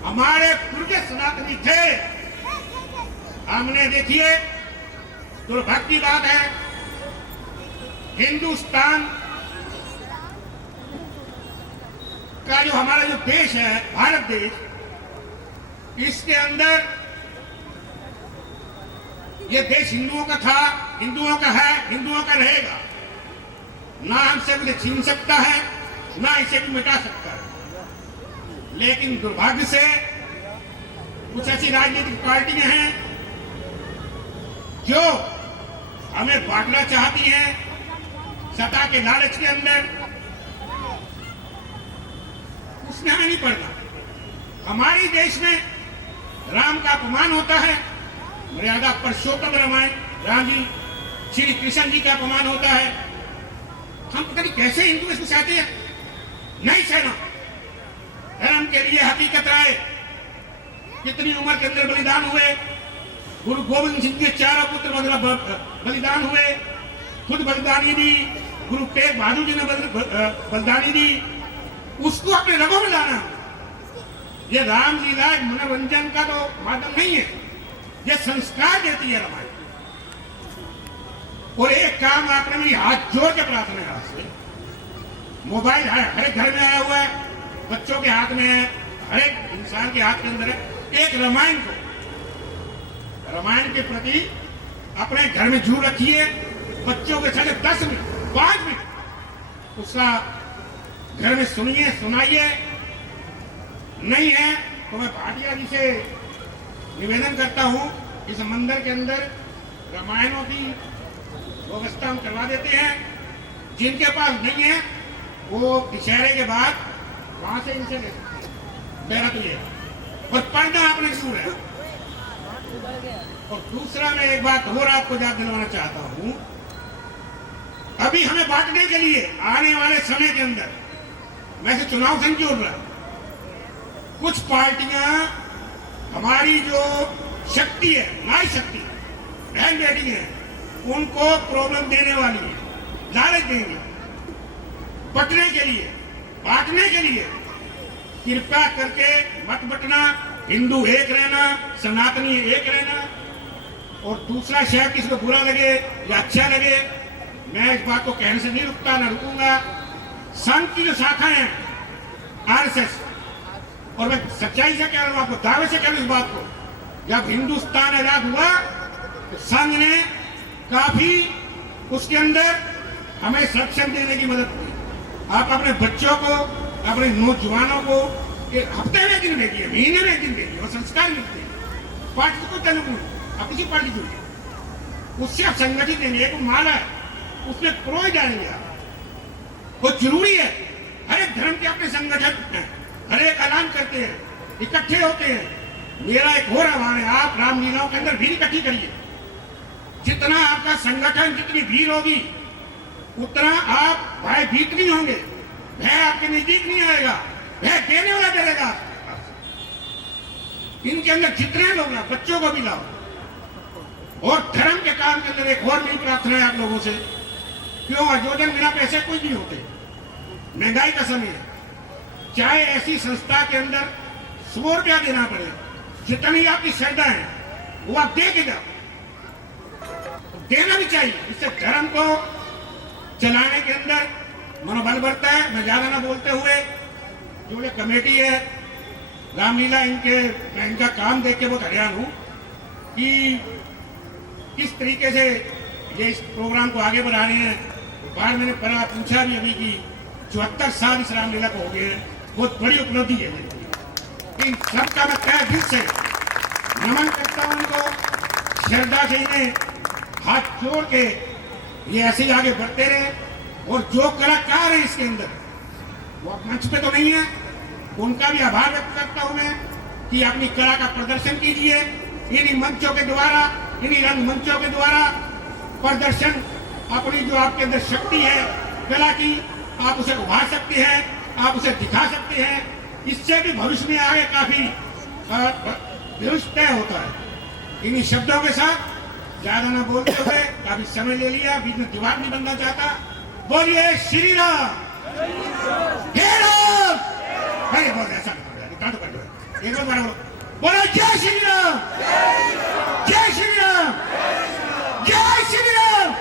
हमारे पूर्वज सनातनी थे। हमने देखिए, दुर्भाग्य की बात है, हिंदुस्तान का जो हमारा जो देश है, भारत देश, इसके अंदर ये देश हिंदुओं का था, हिंदुओं का है, हिंदुओं का रहेगा। ना हमसे मुझे छीन सकता है, ना इसे भी मिटा सकता है। लेकिन दुर्भाग्य से कुछ ऐसी राजनीतिक पार्टियां हैं जो हमें बांटना चाहती हैं सत्ता के लालच के अंदर। उसमें हमें नहीं पड़ना। हमारे देश में राम का अपमान होता है, मर्यादा पुरुषोत्तम रामायण राम जी, श्री कृष्ण जी का अपमान होता है। हम पता नहीं कैसे हिंदू इसको चाहते हैं, नहीं सहना। धर्म के लिए हकीकत आए, कितनी उम्र के अंदर बलिदान हुए। गुरु गोविंद सिंह के 4 पुत्र बलिदान हुए, खुद बलिदानी दी। गुरु तेग बहादुर जी ने बलिदानी दी। उसको अपने रगों में लाना, ये रामलीला मनोरंजन का तो माध्यम नहीं है, ये संस्कार देती है रामायण। और एक काम आपने मेरी हाथ जोड़ के प्रार्थना है आपसे, मोबाइल हर एक घर में आया हुआ है, बच्चों के हाथ में है, हर एक इंसान के हाथ के अंदर है। एक रामायण को, रामायण के प्रति अपने घर में जरूर रखिए। बच्चों के साथ 10 मिनट 5 मिनट उसका घर में सुनिए, सुनाइए। नहीं है तो मैं भाटिया जी से निवेदन करता हूं, इस मंदिर के अंदर रामायणों की व्यवस्था हम करवा देते हैं। जिनके पास नहीं है वो दशहरे के बाद वहां से इनसे ले सकते हैं। मेरा तो ये, और पढ़ना आपने जरूर है। और दूसरा मैं एक बात और आपको याद दिलवाना चाहता हूं, अभी हमें बांटने के लिए आने वाले समय के अंदर, वैसे चुनाव से जोड़ रहा, कुछ पार्टियां हमारी जो शक्ति है, नारी शक्ति, बहन बेटी है, उनको प्रॉब्लम देने वाली है, लालच देंगे बंटने के लिए, बांटने के लिए। कृपया करके मत बंटना, हिंदू एक रहना, सनातनी एक रहना। और दूसरा, शायद किसी को बुरा लगे या अच्छा लगे, मैं इस बात को कहने से नहीं रुकता, ना रुकूंगा। संघ की जो शाखा है आरएसएस, और मैं सच्चाई से कह रहा हूं, आपको दावे से कह रहा हूं इस बात को, जब हिंदुस्तान आजाद हुआ तो संघ ने काफी उसके अंदर हमें संरक्षण देने की मदद की। आप अपने बच्चों को, अपने नौजवानों को एक हफ्ते में एक दिन भेजिए, महीने में एक दिन भेजिए और संस्कार मिलते हैं। पार्टी को तलब नहीं, आप किसी पार्टी जुड़िए, उससे आप संगठित देंगे। एक माला है, उसमें प्रोय जाएंगे आप, वो जरूरी है। हर एक धर्म के अपने संगठन हैं, हर एक ऐलान करते हैं, इकट्ठे होते हैं। मेरा एक और आह्वान है, आप रामलीलाओं के अंदर भीड़ इकट्ठी करिए। जितना आपका संगठन, जितनी भीड़ होगी, उतना आप भयभीत नहीं होंगे, भय आपके नजदीक नहीं आएगा, भय देने वाला डरेगा। इनके अंदर जितने लोग लाओ, बच्चों को भी लाओ। और धर्म के काम के अंदर एक और मेरी प्रार्थना है आप लोगों से, क्यों आयोजन बिना पैसे कोई नहीं होते, महंगाई का समय है। चाहे ऐसी संस्था के अंदर 100 रुपया देना पड़े, जितनी आपकी श्रद्धा है वो आप दे के जाओ, देना भी चाहिए। इससे धर्म को चलाने के अंदर मनोबल बढ़ता है। मैं ज्यादा ना बोलते हुए, जो ये कमेटी है रामलीला, मैं इनका काम देख के बहुत हैरान हूं कि किस तरीके से ये इस प्रोग्राम को आगे बढ़ा रहे हैं। बाहर मैंने पूछा भी अभी कि 74 साल इस रामलीला को हो गए हैं, बहुत बड़ी उपलब्धि है। इन सबका मैं तहे दिल से नमन करता हूं उनको, श्रद्धा से इन्हें हाथ जोड़ के ये ऐसे ही आगे बढ़ते रहे। और जो कलाकार है इसके अंदर, वो मंच पे तो नहीं है, उनका भी आभार व्यक्त करता हूं मैं कि अपनी कला का प्रदर्शन कीजिए। इन्हीं मंचों के द्वारा, इन्हीं रंग मंचों के द्वारा प्रदर्शन, अपनी जो आपके अंदर शक्ति है कला की, आप उसे उभार सकते हैं, आप उसे दिखा सकते हैं। इससे भी भविष्य में आगे काफी भविष्य तय होता है। इन्हीं शब्दों के साथ ज्यादा ना बोलते हुए, काफी समय ले लिया, बीच में दीवार नहीं बनना चाहता। बोलिए श्री राम, हे राम। अरे बहुत ऐसा तो कर दो, एक बार बोलो जय श्री राम, जय श्री राम, जय श्री राम।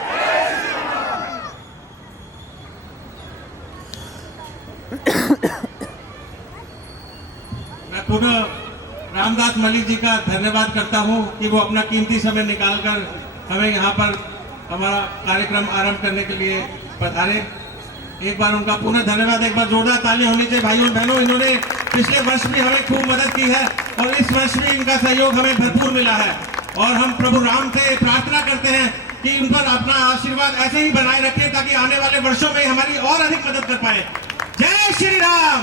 मैं पुनः रामदास मलिक जी का धन्यवाद करता हूं कि वो अपना कीमती समय निकालकर हमें यहाँ पर हमारा कार्यक्रम आरंभ करने के लिए पधारे। एक बार उनका पुनः धन्यवाद, एक बार जोरदार ताली होनी चाहिए भाइयों बहनों। इन्होंने पिछले वर्ष भी हमें खूब मदद की है और इस वर्ष भी इनका सहयोग हमें भरपूर मिला है। और हम प्रभु राम से प्रार्थना करते हैं कि उन पर अपना आशीर्वाद ऐसे ही बनाए रखें ताकि आने वाले वर्षों में हमारी और अधिक मदद कर पाए। जय श्री राम,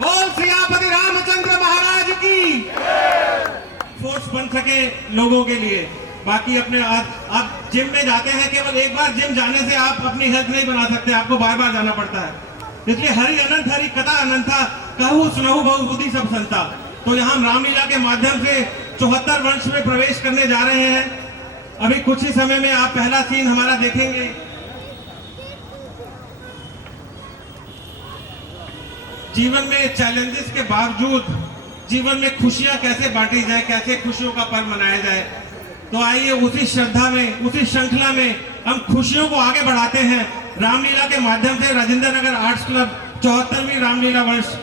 बोल सियापति रामचंद्र महाराज की। फोर्स बन सके लोगों के लिए। बाकी अपने आप जिम में जाते हैं, केवल एक बार जिम जाने से आप अपनी हेल्थ नहीं बना सकते, आपको बार बार जाना पड़ता है। इसलिए हरि अनंत हरि कथा अनंता, कहू सुनहु बहु बुद्धि सब संता। तो यहाँ हम रामलीला के माध्यम से 74 वर्ष में प्रवेश करने जा रहे हैं। अभी कुछ ही समय में आप पहला सीन हमारा देखेंगे। जीवन में चैलेंजेस के बावजूद जीवन में खुशियां कैसे बांटी जाए, कैसे खुशियों का पर्व मनाया जाए। तो आइए उसी श्रद्धा में, उसी श्रृंखला में हम खुशियों को आगे बढ़ाते हैं। रामलीला के माध्यम से राजेंद्र नगर आर्ट्स क्लब 74वीं रामलीला वर्ष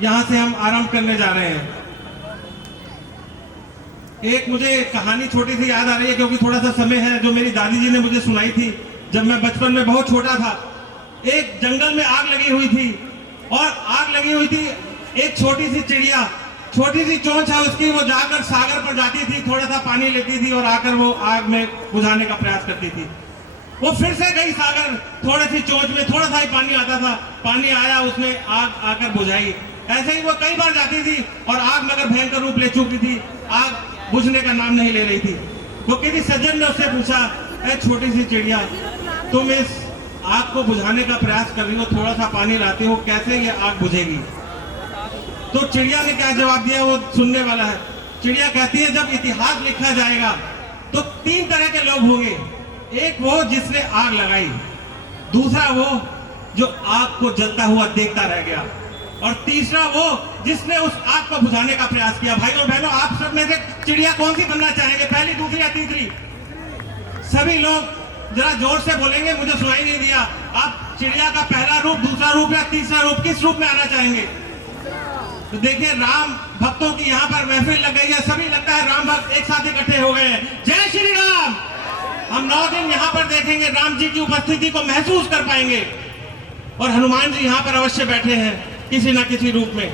यहां से हम आरंभ करने जा रहे हैं। एक मुझे कहानी छोटी सी याद आ रही है, क्योंकि थोड़ा सा समय है, जो मेरी दादी जी ने मुझे सुनाई थी जब मैं बचपन में बहुत छोटा था। एक जंगल में आग लगी हुई थी और आग लगी हुई थी एक छोटी सी चिड़िया, छोटी सी चोंच है उसकी, वो जाकर सागर पर जाती थी, थोड़ा सा पानी लेती थी और आकर वो आग में बुझाने का प्रयास करती थी। वो फिर से गई सागर, थोड़ी सी चोंच में थोड़ा सा ही पानी आता था, पानी आया, उसने आग आकर बुझाई। ऐसे ही वो कई बार जाती थी और आग मगर भयंकर रूप ले चुकी थी, आग बुझने का नाम नहीं ले रही थी। वो किसी सज्जन ने उससे पूछा, ऐ छोटी सी चिड़िया, तुम इस आग को बुझाने का प्रयास कर रही हो, थोड़ा सा पानी लाती हो, कैसे ये आग बुझेगी? तो चिड़िया ने क्या जवाब दिया वो सुनने वाला है। चिड़िया कहती है, जब इतिहास लिखा जाएगा तो 3 तरह के लोग होंगे। एक वो जिसने आग लगाई, दूसरा वो जो आग को जलता हुआ देखता रह गया, और तीसरा वो जिसने उस आग को बुझाने का प्रयास किया। भाई और बहनों, आप सब में से चिड़िया कौन सी बनना चाहेंगे, पहली, दूसरी या तीसरी? सभी लोग जरा जोर से बोलेंगे, मुझे सुनाई नहीं दिया। आप चिड़िया का पहला रूप, दूसरा रूप या तीसरा रूप, किस रूप में आना चाहेंगे? तो देखिए, राम भक्तों की यहाँ पर महफिल लग गई है, सभी लगता इकट्ठे हो गए हैं। जय श्री राम। हम 9 दिन यहाँ पर देखेंगे, राम जी की उपस्थिति को महसूस कर पाएंगे। और हनुमान जी यहाँ पर अवश्य बैठे हैं किसी न किसी रूप में,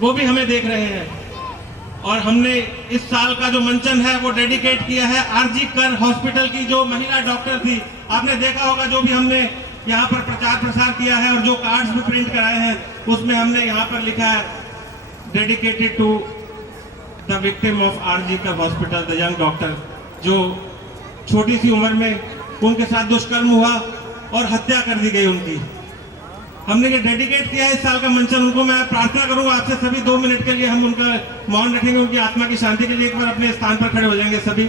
वो भी हमें देख रहे हैं। और हमने इस साल का जो मंचन है वो डेडिकेट किया है आरजी कर हॉस्पिटल की जो महिला डॉक्टर थी। आपने देखा होगा जो भी हमने यहाँ पर प्रचार प्रसार किया है और जो कार्ड्स भी प्रिंट कराए हैं, उसमें हमने यहाँ पर लिखा है dedicated to the victim of RG Kar hospital, the young doctor, जो छोटी सी उम्र में उनके साथ दुष्कर्म हुआ और हत्या कर दी गई उनकी। हमने ये डेडिकेट किया है इस साल का मंचन उनको। मैं प्रार्थना करूंगा आपसे सभी 2 मिनट के लिए हम उनका मौन रखेंगे, उनकी आत्मा की शांति के लिए। एक बार अपने स्थान पर खड़े हो जाएंगे सभी।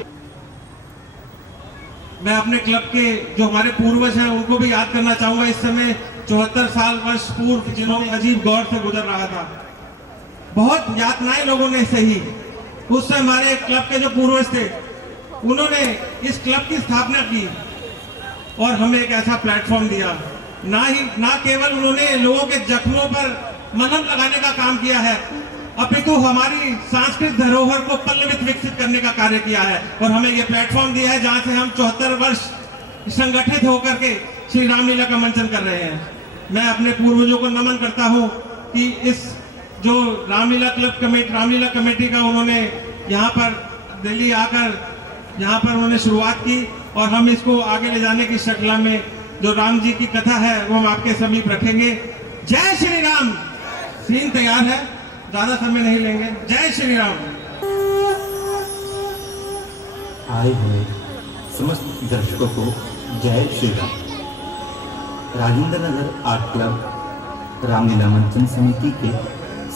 मैं अपने क्लब के जो हमारे पूर्वज हैं उनको भी याद करना चाहूंगा। इस समय 74 वर्ष पूर्व जिन्होंने अजीब दौर से गुजर रहा था, बहुत यातनाएं लोगों ने सही। उस समय हमारे क्लब के जो पूर्वज थे उन्होंने इस क्लब की स्थापना की और हमें एक ऐसा प्लेटफॉर्म दिया। ना केवल उन्होंने लोगों के जख्मों पर मलहम लगाने का काम किया है, अपितु हमारी सांस्कृतिक धरोहर को पल्लवित विकसित करने का कार्य किया है और हमें यह प्लेटफॉर्म दिया है जहां से हम 74 वर्ष संगठित होकर के श्री रामलीला का मंचन कर रहे हैं। मैं अपने पूर्वजों को नमन करता हूं कि इस जो रामलीला कमेटी का उन्होंने यहाँ पर दिल्ली आकर यहाँ पर उन्होंने शुरुआत की और हम इसको आगे ले जाने की श्रृंखला में जो राम जी की कथा है वो हम आपके समीप रखेंगे। जय श्री राम। सीन तैयार है, ज्यादा समय नहीं लेंगे। जय श्री राम। आए हुए समस्त दर्शकों को जय श्री राम। राजेंद्र नगर आर्ट क्लब रामलीला मंचन समिति के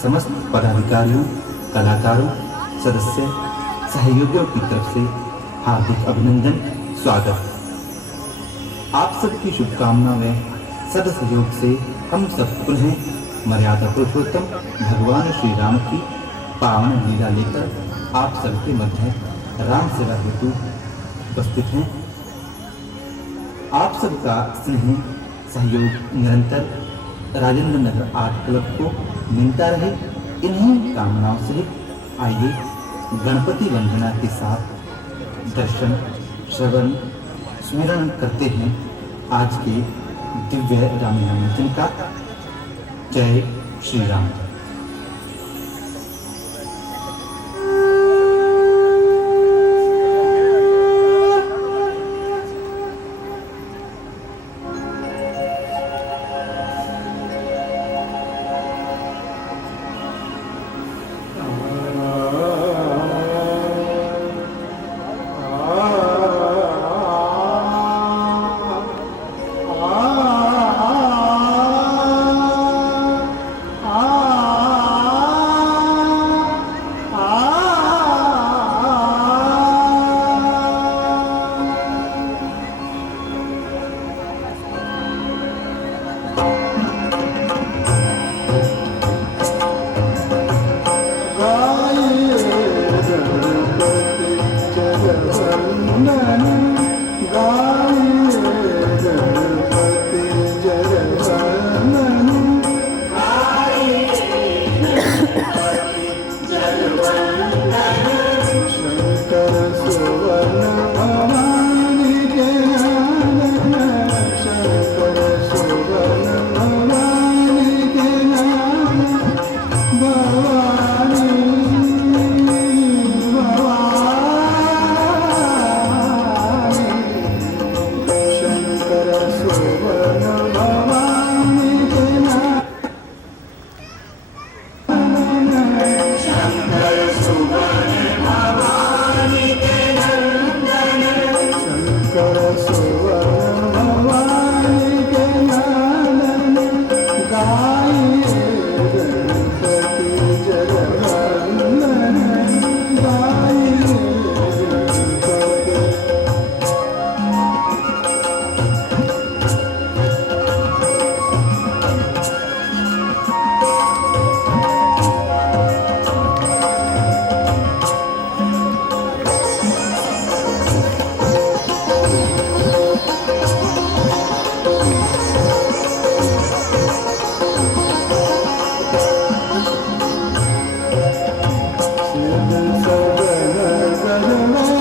समस्त पदाधिकारियों, कलाकारों, सदस्य, सहयोगियों की तरफ से हार्दिक अभिनंदन, स्वागत। आप सबकी शुभकामना में सद सहयोग से हम सब पुनः मर्यादा पुरुषोत्तम भगवान श्री राम की पावन लीला लेकर आप सबके मध्य राम सेवा हेतु उपस्थित हैं। आप सबका स्नेह सहयोग निरंतर राजेंद्र नगर आर्ट क्लब को मिलता रहे, इन्हीं कामनाओं से आइए गणपति वंदना के साथ दर्शन, श्रवण, स्मरण करते हैं आज के दिव्य रामलीला मंचन का। जय श्री राम। सदन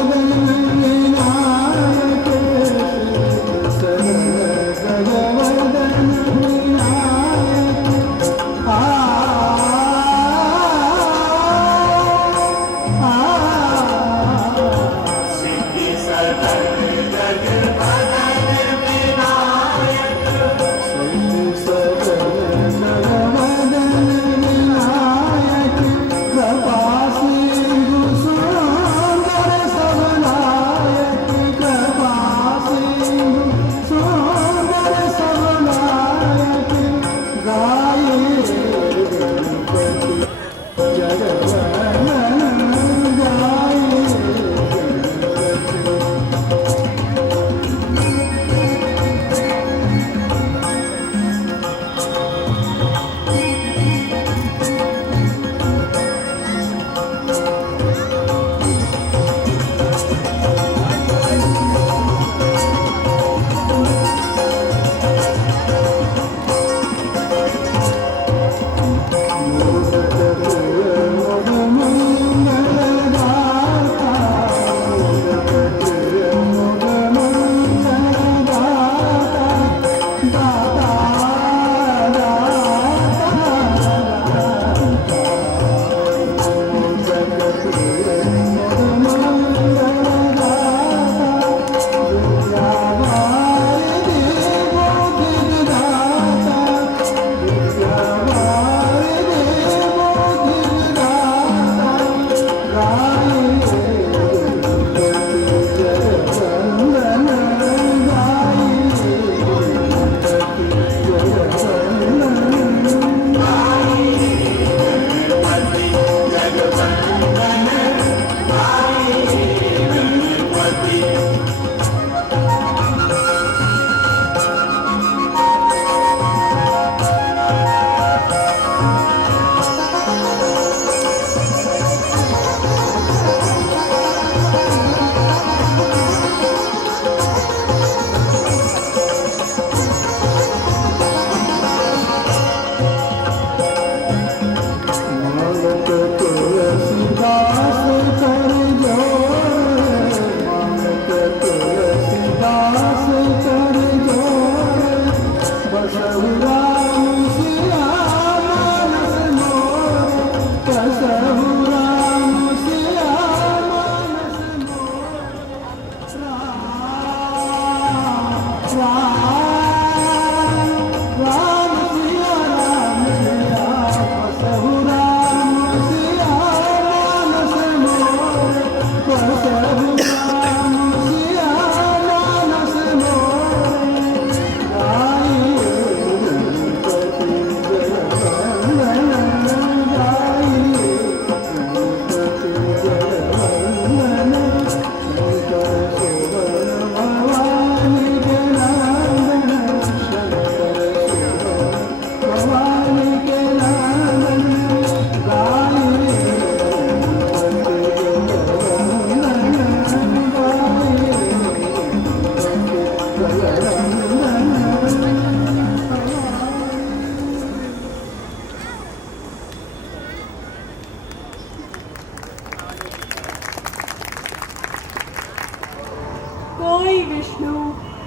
कोई विष्णु,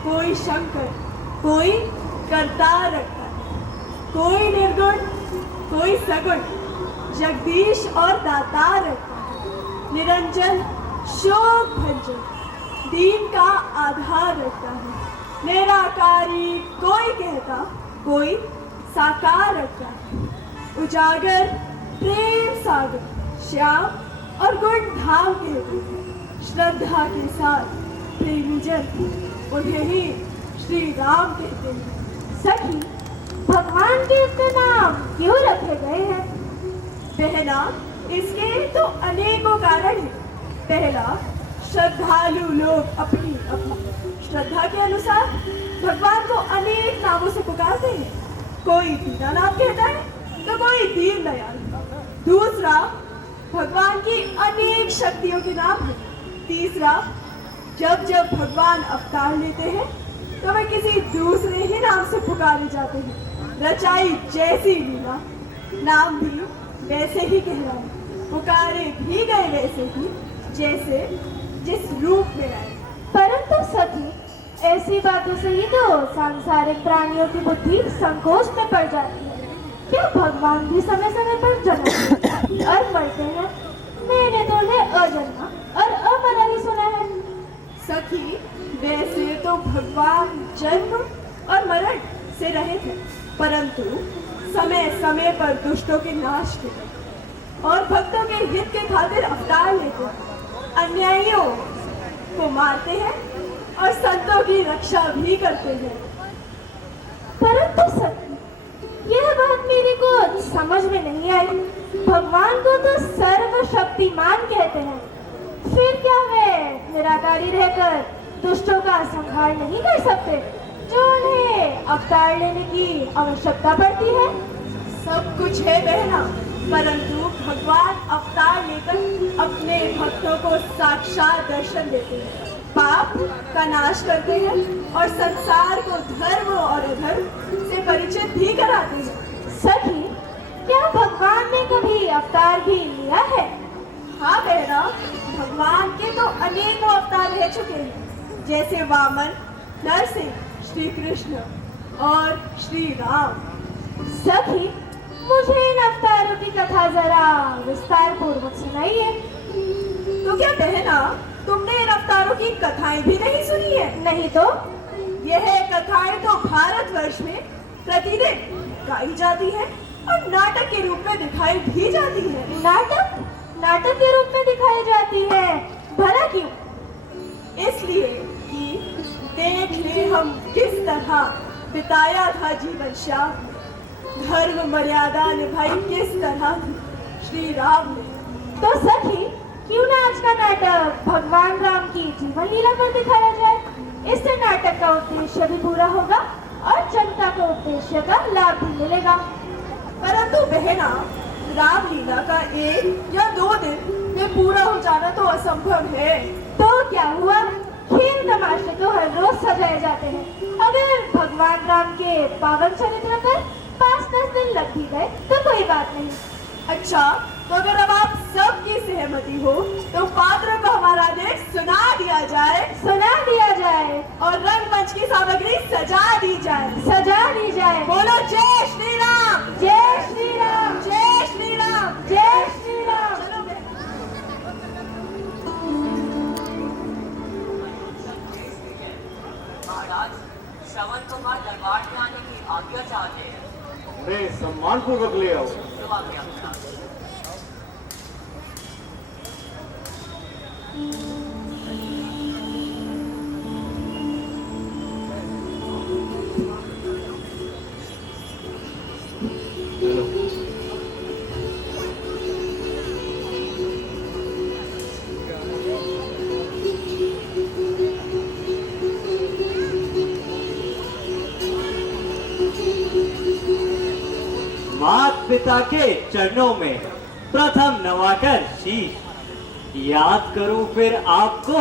कोई शंकर, कोई करतार रखता है, कोई निर्गुण, कोई सगुण, जगदीश और दातार रखता है, निरंजन, शोक भंजन, दीन का आधार रखता है, निराकारी कोई कहता, कोई साकार रखता है, उजागर, प्रेम सागर, श्याम और गुण धाम कहते हैं, श्रद्धा के साथ प्रेमी जन उन्हें ही श्री राम कहते हैं। सखी, भगवान के इतने नाम क्यों रखे गए हैं? पहला, इसके तो अनेकों कारण हैं। पहला, श्रद्धालु लोग अपनी अपनी श्रद्धा के अनुसार भगवान को अनेक नामों से पुकारते हैं। कोई दीनानाथ कहता है तो कोई दीनदयाल। दूसरा, भगवान की अनेक शक्तियों के नाम हैं। तीसरा, जब जब भगवान अवतार लेते हैं तो वे किसी दूसरे ही नाम से पुकारे जाते हैं। रचाई जैसी लीला, नाम भी वैसे ही कहलाए, पुकारे भी गए वैसे ही जैसे जिस रूप में आए। परंतु सखी, ऐसी बातों से ही तो सांसारिक प्राणियों की बुद्धि संकोच में पड़ जाती है। क्या भगवान भी समय समय पर जन्मते और मरते हैं? मैंने तो उन्हें अजन्मा और अमरा ही सुना है। सखी, वैसे तो भगवान जन्म और मरण से रहित है, परंतु समय समय पर दुष्टों के नाश के लिए और भक्तों के हित के खातिर अवतार लेते हैं, अन्यायियों को मारते हैं और संतों की रक्षा भी करते हैं। परंतु सखी, यह बात मेरे को समझ में नहीं आई। भगवान को तो सर्वशक्तिमान कहते हैं, फिर क्या वे निराकारी रहकर दुष्टों का संहार नहीं कर सकते, जो उन्हें अवतार लेने की आवश्यकता पड़ती है? सब कुछ है बहना, परंतु भगवान अवतार लेकर अपने भक्तों को साक्षात दर्शन देते हैं, पाप का नाश करते हैं और संसार को धर्म और अधर्म से परिचित भी कराते हैं। सखी, क्या भगवान ने कभी अवतार भी लिया है? हाँ बहना, भगवान के तो अनेकों अवतार रह चुके हैं, जैसे वामन, नरसिंह, श्री कृष्ण और श्री राम। सखी, मुझे इन अवतारों की कथा जरा विस्तार पूर्वक सुनाइए। तो क्या बहना, तुमने इन अवतारों की कथाएं भी नहीं सुनी है? नहीं तो? यह कथाएं तो भारतवर्ष में प्रतिदिन गाई जाती है और नाटक के रूप में दिखाई भी जाती है। नाटक? नाटक के रूप में दिखाई जाती है, भला क्यों? इसलिए कि देख ले हम किस तरह बिताया था जीवन श्याम, धर्म मर्यादा निभाई किस तरह थी श्री राम ने। तो सखी, क्यों ना आज का नाटक भगवान राम की जीवन लीला पर दिखाया जाए? इससे नाटक का उद्देश्य भी पूरा होगा और जनता को उद्देश्य का लाभ भी मिलेगा। परंतु बहना, रामलीला का 1 या 2 दिन में पूरा हो जाना तो असंभव है। तो क्या हुआ? खेल तमाशे तो हर रोज सजाए जाते हैं। अगर भगवान राम के पावन चरित्र पर 5-10 दिन लग भी गए तो कोई बात नहीं। अच्छा, तो अगर अब आप सबकी सहमति हो तो पात्रों को हमारा देश सुना दिया जाए। सुना दिया जाए और रंगमंच की सामग्री सजा दी जाए। सजा दी जाए। बोलो जय श्री राम, जय श्री राम, जय श्री राम, जय श्री राम। चलो महाराज, श्रवण कुमार दरबार में आने की आज्ञा चाहते हैं। मैं सम्मान पूर्वक ले आओ। माता पिता के चरणों में प्रथम नवाकर शीश, याद करूं फिर आपको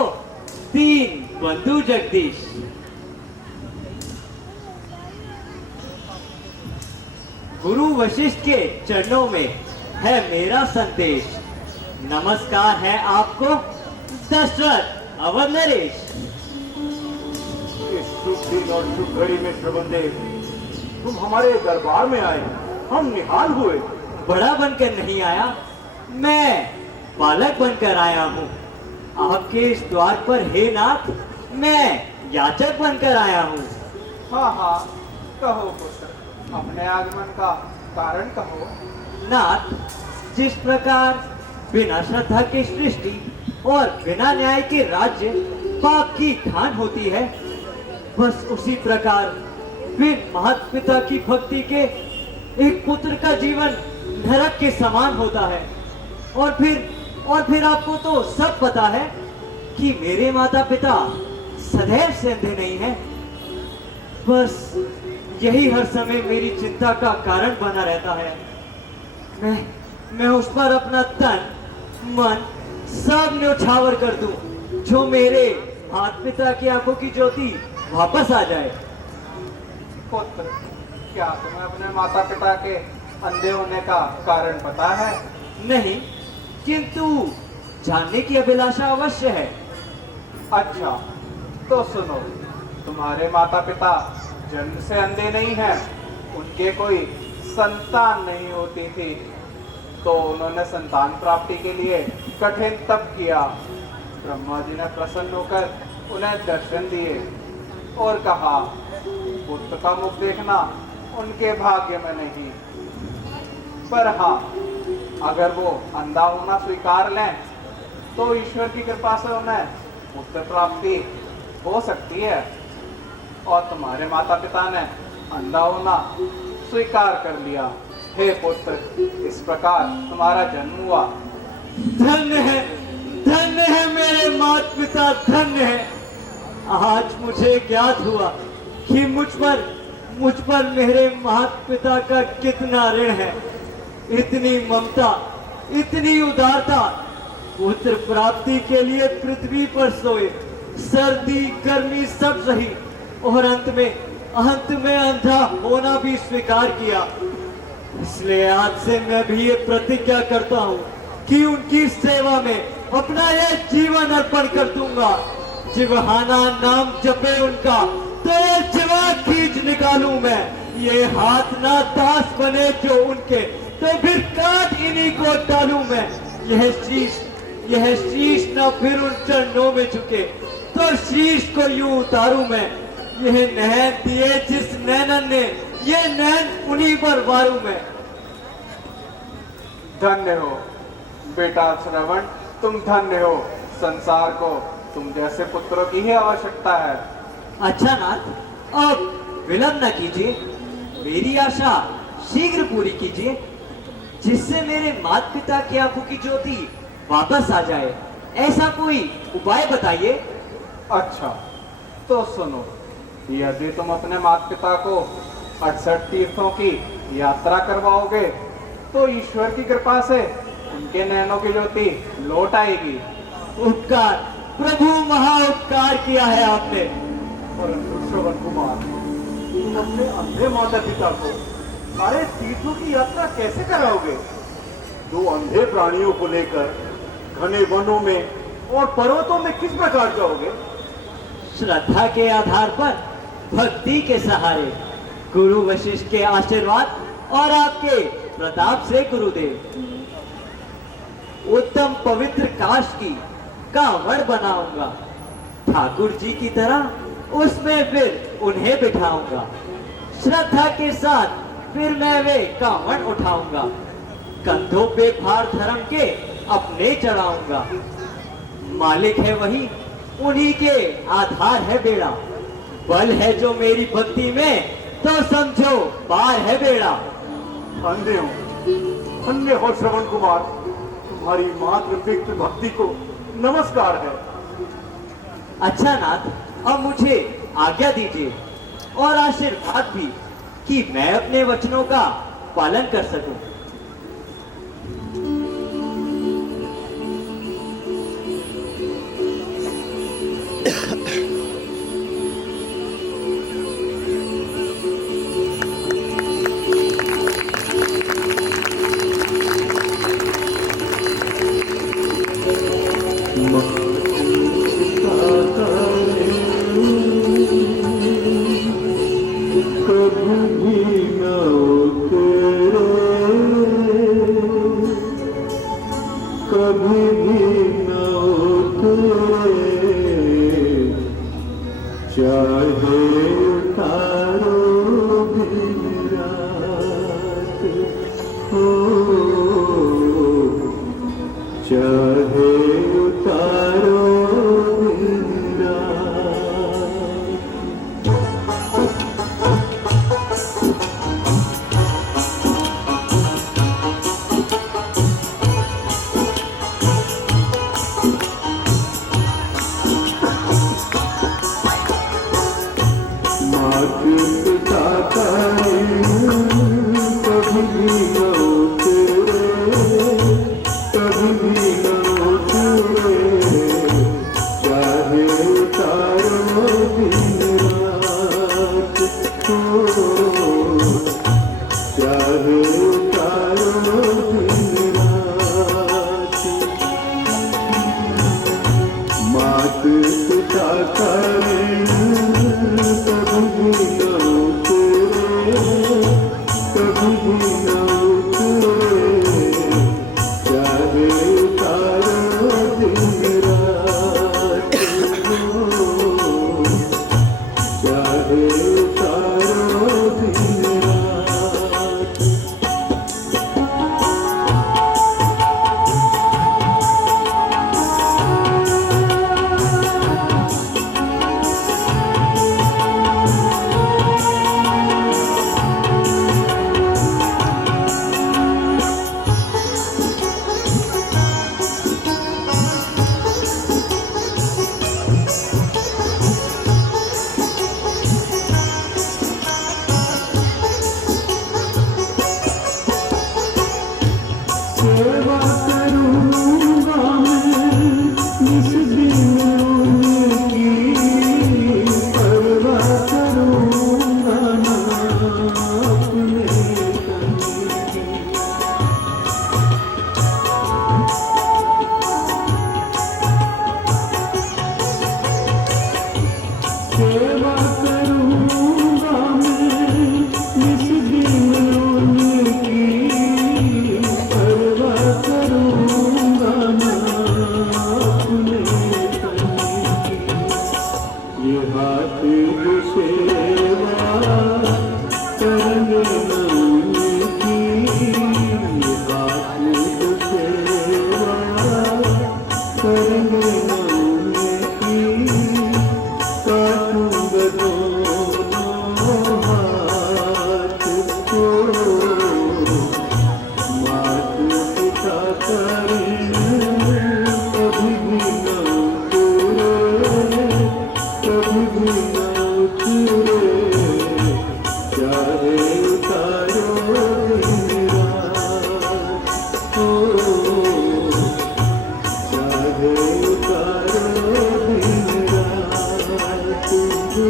दीन बंधु जगदीश। गुरु वशिष्ठ के चरणों में है मेरा संदेश, नमस्कार है आपको दशरथ अवध नरेश। सुदिन और शुभ घड़ी में श्रवणदेव, तुम हमारे दरबार में आए, हम निहाल हुए। बड़ा बनकर नहीं आया, मैं बालक बनकर आया हूँ। आपके इस द्वार पर हे नाथ, मैं याचक बनकर आया हूँ। हाँ हाँ, कहो पुत्र, अपने आगमन का कारण कहो। नाथ, जिस प्रकार बिना श्रद्धा की सृष्टि और बिना न्याय के राज्य पाप की खान होती है, बस उसी प्रकार बिन माता पिता की भक्ति के एक पुत्र का जीवन नरक के समान होता है। और फिर आपको तो सब पता है कि मेरे माता पिता सदैव से अंधे नहीं हैं। बस यही हर समय मेरी चिंता का कारण बना रहता है। मैं उस पर अपना तन मन सब न्यौछावर कर दूं, जो मेरे माता पिता की आंखों की ज्योति वापस आ जाए। पुत्र, क्या तुम्हें अपने माता पिता के अंधे होने का कारण पता है? नहीं, किंतु जानने की अभिलाषा अवश्य है। अच्छा, तो सुनो, तुम्हारे माता पिता जन्म से अंधे नहीं हैं, उनके कोई संतान नहीं होती थी, तो उन्होंने संतान प्राप्ति के लिए कठिन तप किया। ब्रह्मा जी ने प्रसन्न होकर उन्हें दर्शन दिए और कहा, पुत्र का मुख देखना उनके भाग्य में नहीं, पर हाँ, अगर वो अंधा होना स्वीकार लें तो ईश्वर की कृपा से उन्हें पुत्र प्राप्ति हो सकती है। और तुम्हारे माता पिता ने अंधा होना स्वीकार कर लिया। हे पुत्र, इस प्रकार तुम्हारा जन्म हुआ। धन्य है मेरे माता पिता, धन्य है। आज मुझे ज्ञात हुआ कि मुझ पर मेरे माता पिता का कितना ऋण है। इतनी ममता, इतनी उदारता, पुत्र प्राप्ति के लिए पृथ्वी पर सोए, सर्दी गर्मी सब सही, और अंत में अंधा होना भी स्वीकार किया। इसलिए आज से मैं भी ये प्रतिज्ञा करता हूँ कि उनकी सेवा में अपना यह जीवन अर्पण कर दूंगा। जिवहाना नाम जपे उनका तो ये जिवा खींच निकालूं मैं। ये हाथ ना दास बने जो उनके, तो फिर काट इन्हीं को डालूं मैं। यह शीश ना फिर उन चरणों में झुके, तो शीश को यूं उतारूं मैं। यह नैन दिए जिस नैनन ने, ये नैन उन्हीं पर वारूं मैं। धन्य हो बेटा श्रवण, तुम धन्य हो। संसार को तुम जैसे पुत्रों की ही आवश्यकता है। अच्छा नाथ, अब विलंब न कीजिए, मेरी आशा शीघ्र पूरी कीजिए, जिससे मेरे माता पिता की आंखों की ज्योति वापस आ जाए। ऐसा कोई उपाय बताइए। अच्छा, तो सुनो, यदि तुम अपने माता पिता को 68 तीर्थों की यात्रा करवाओगे तो ईश्वर की कृपा से उनके नैनों की ज्योति लौट आएगी। उपकार, प्रभु महा उपकार किया है आपने। परंतु श्रवण कुमार, तुम अपने अंधे माता पिता को सारे तीर्थों की यात्रा कैसे कराओगे? 2 अंधे प्राणियों को लेकर घने वनों में और पर्वतों में किस प्रकार जाओगे? श्रद्धा के आधार पर, भक्ति के सहारे, गुरु वशिष्ठ के आशीर्वाद और आपके प्रताप से गुरुदेव। उत्तम पवित्र काश की कांवड़ बनाऊंगा, ठाकुर जी की तरह उसमें फिर उन्हें बिठाऊंगा। श्रद्धा के साथ फिर मैं वे कांवड़ उठाऊंगा, कंधों पे भार धर्म के अपने चढ़ाऊंगा। मालिक है वही, उन्हीं के आधार है बेड़ा। बल है जो मेरी भक्ति में, तो समझो पार है बेड़ा। अंधे हो, अन्य हो श्रवण कुमार, तुम्हारी मात्र व्यक्त भक्ति को नमस्कार है। अच्छा नाथ, अब मुझे आज्ञा दीजिए और आशीर्वाद भी कि मैं अपने वचनों का पालन कर सकूं। चाहे उतारो मेरा। मात पिता का कभी भी न उतरे, कभी भी न उतरे, चाहे उतारो दिन रात हो, चाहे उतारो दिन रात। मात पिता का कभी भी न उतरे, कभी भी न उतरे, चाहे उतारो दिन रात हो, चाहे उतारो दिन रात। सेवा करूँगा मैं निस दिन उनकी, परवाह करूँगा ना अपने तन की। सेवा करूँगा मैं निस दिन उनकी, परवाह करूँगा ना अपने तन की। ये हाथ जो सेवा करेंगे न उनकी, ये हाथ जो सेवा करेंगे न उनकी, काटूंगा दोनों हाथ को। मात पिता करें कभी भी न उतरे, कभी भी न उतरे, चाहे उतारो दिन रात हो, चाहे उतारो दिन रात हो।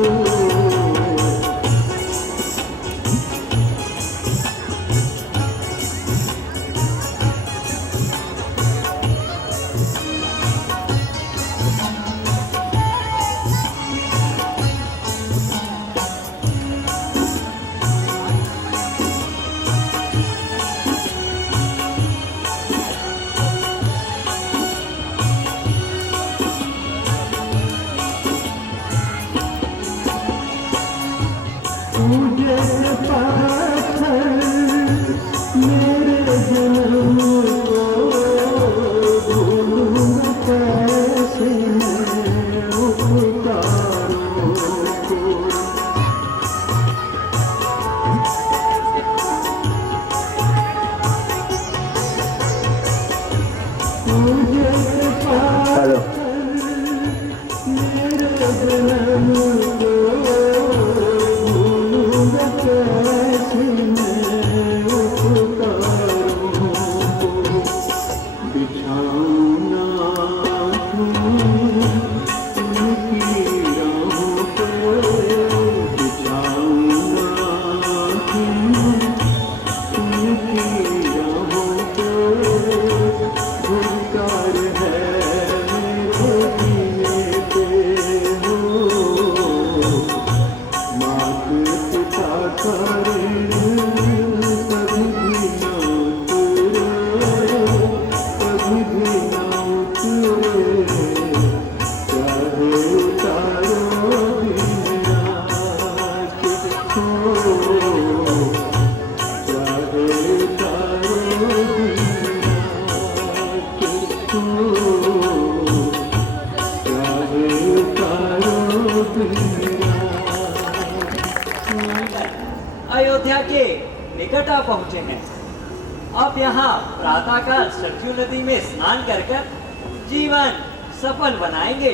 अयोध्या के निकट आ पहुंचे हैं। अब यहाँ प्रातःकाल सरयू नदी में स्नान कर जीवन सफल बनाएंगे।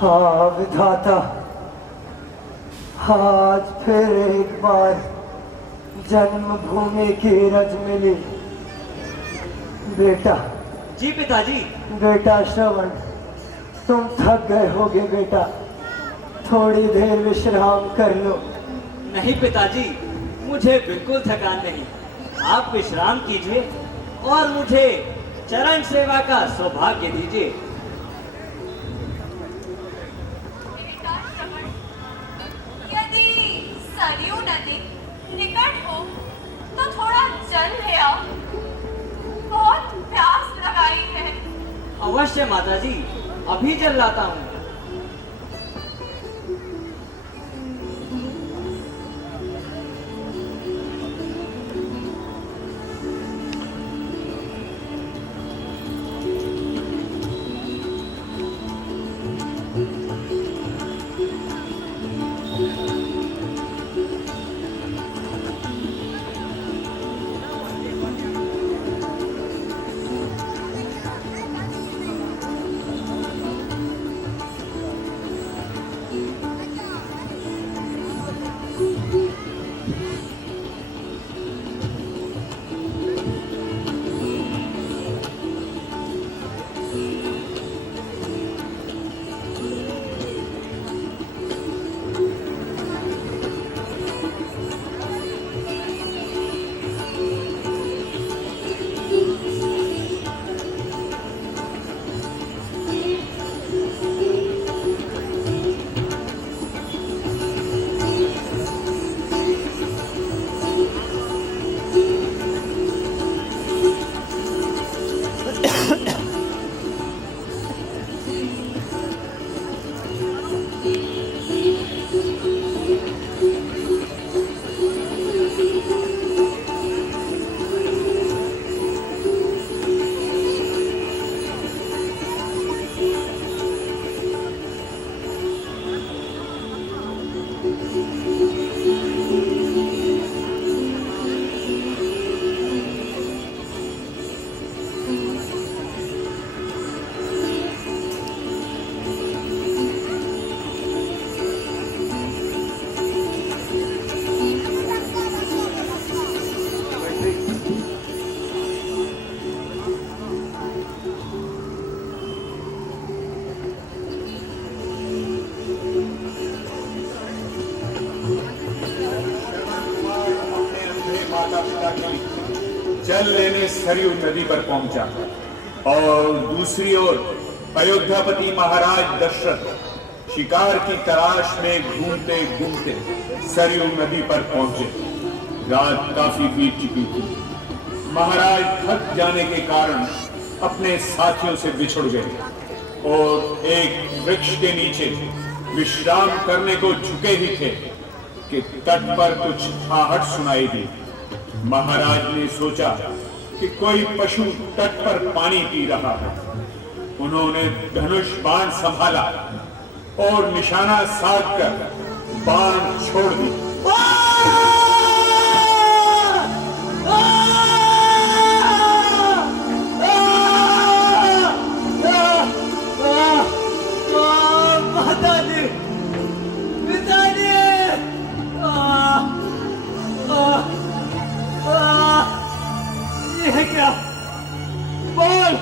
हाँ विधाता, आज फिर एक बार जन्मभूमि की रज मिली। बेटा। जी पिताजी। बेटा श्रवण, तुम थक गए होगे बेटा, थोड़ी देर विश्राम कर लो। नहीं पिताजी, मुझे बिल्कुल थकान नहीं। आप विश्राम कीजिए और मुझे चरण सेवा का सौभाग्य दीजिए। यदि सरयू नदी निकट हो तो थोड़ा जल ले आओ, बहुत प्यास लगाई है। अवश्य माताजी, अभी जल लाता हूँ। जल लेने सरयू नदी पर पहुंचा और दूसरी ओर अयोध्यापति महाराज दशरथ शिकार की तलाश में घूमते घूमते सरयू नदी पर पहुंचे। रात काफी बीत चुकी थी। महाराज थक जाने के कारण अपने साथियों से बिछुड़ गए और एक वृक्ष के नीचे विश्राम करने को झुके ही थे कि तट पर कुछ आहट सुनाई दी। महाराज ने सोचा कि कोई पशु तट पर पानी पी रहा है। उन्होंने धनुष बाण संभाला और निशाना साधकर बाण छोड़ दी। माताजी, पिताजी, ये क्या? बोल!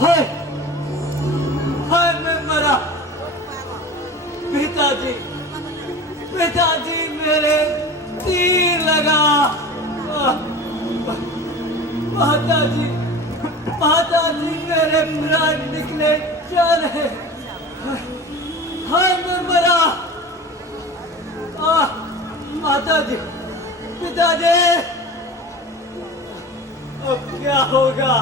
हाय, हाय मैं मरा। पिताजी, पिताजी मेरे तीर लगा। माताजी, माताजी मेरे प्राण निकले जा रहे। हाय मैं मरा। माताजी, पिताजी, अब क्या होगा?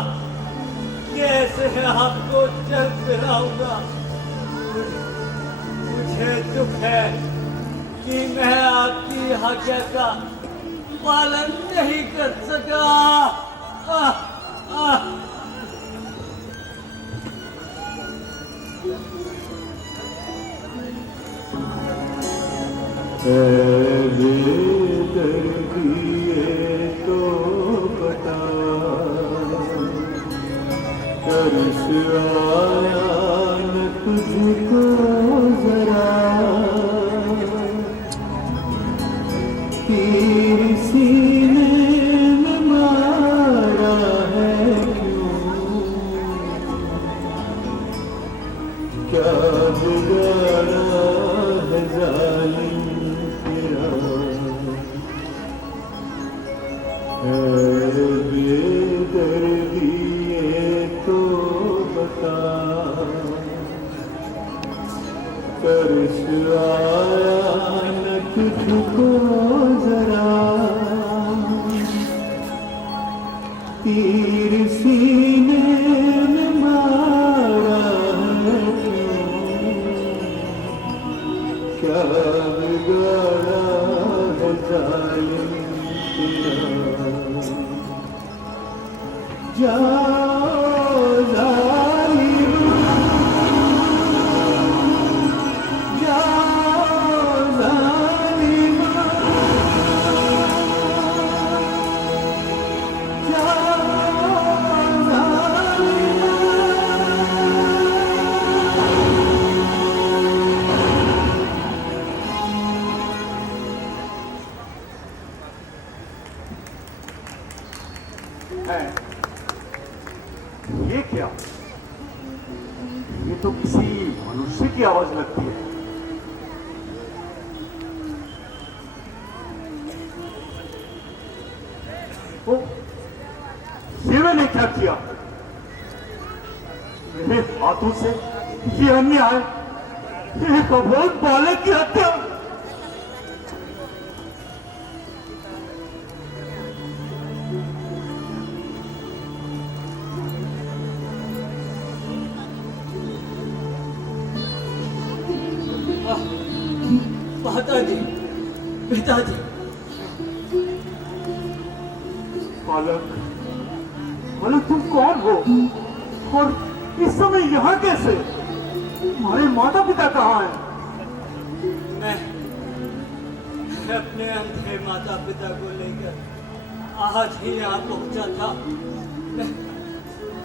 कैसे आपको चल फिराऊंगा? मुझे दुख है कि मैं आपकी आज्ञा का पालन नहीं कर सका। तो बता कर्ष आया न तुझको जरा तीर सीने में मारा है क्यों क्या बिगाड़ा है जालिम तेरा बेदर्दी ये तो बता कर्ष आया न तुझको जरा तीर सीने में मारा है क्या बिगाड़ा है जालिम तेरा जाओ जालिम जाओ जालिम ये क्या? ये तो किसी मनुष्य की आवाज लगती है। ओ, ये मैंने क्या किया? मेरे हाथों से ये अन्याय, एक अबोध बालक की हत्या। माताजी, पिताजी, बालक, बालक तुम कौन हो और इस समय यहाँ कैसे? तुम्हारे माता पिता कहाँ हैं? मैं अपने अंधे माता पिता को लेकर आज ही यहाँ पहुंचा था।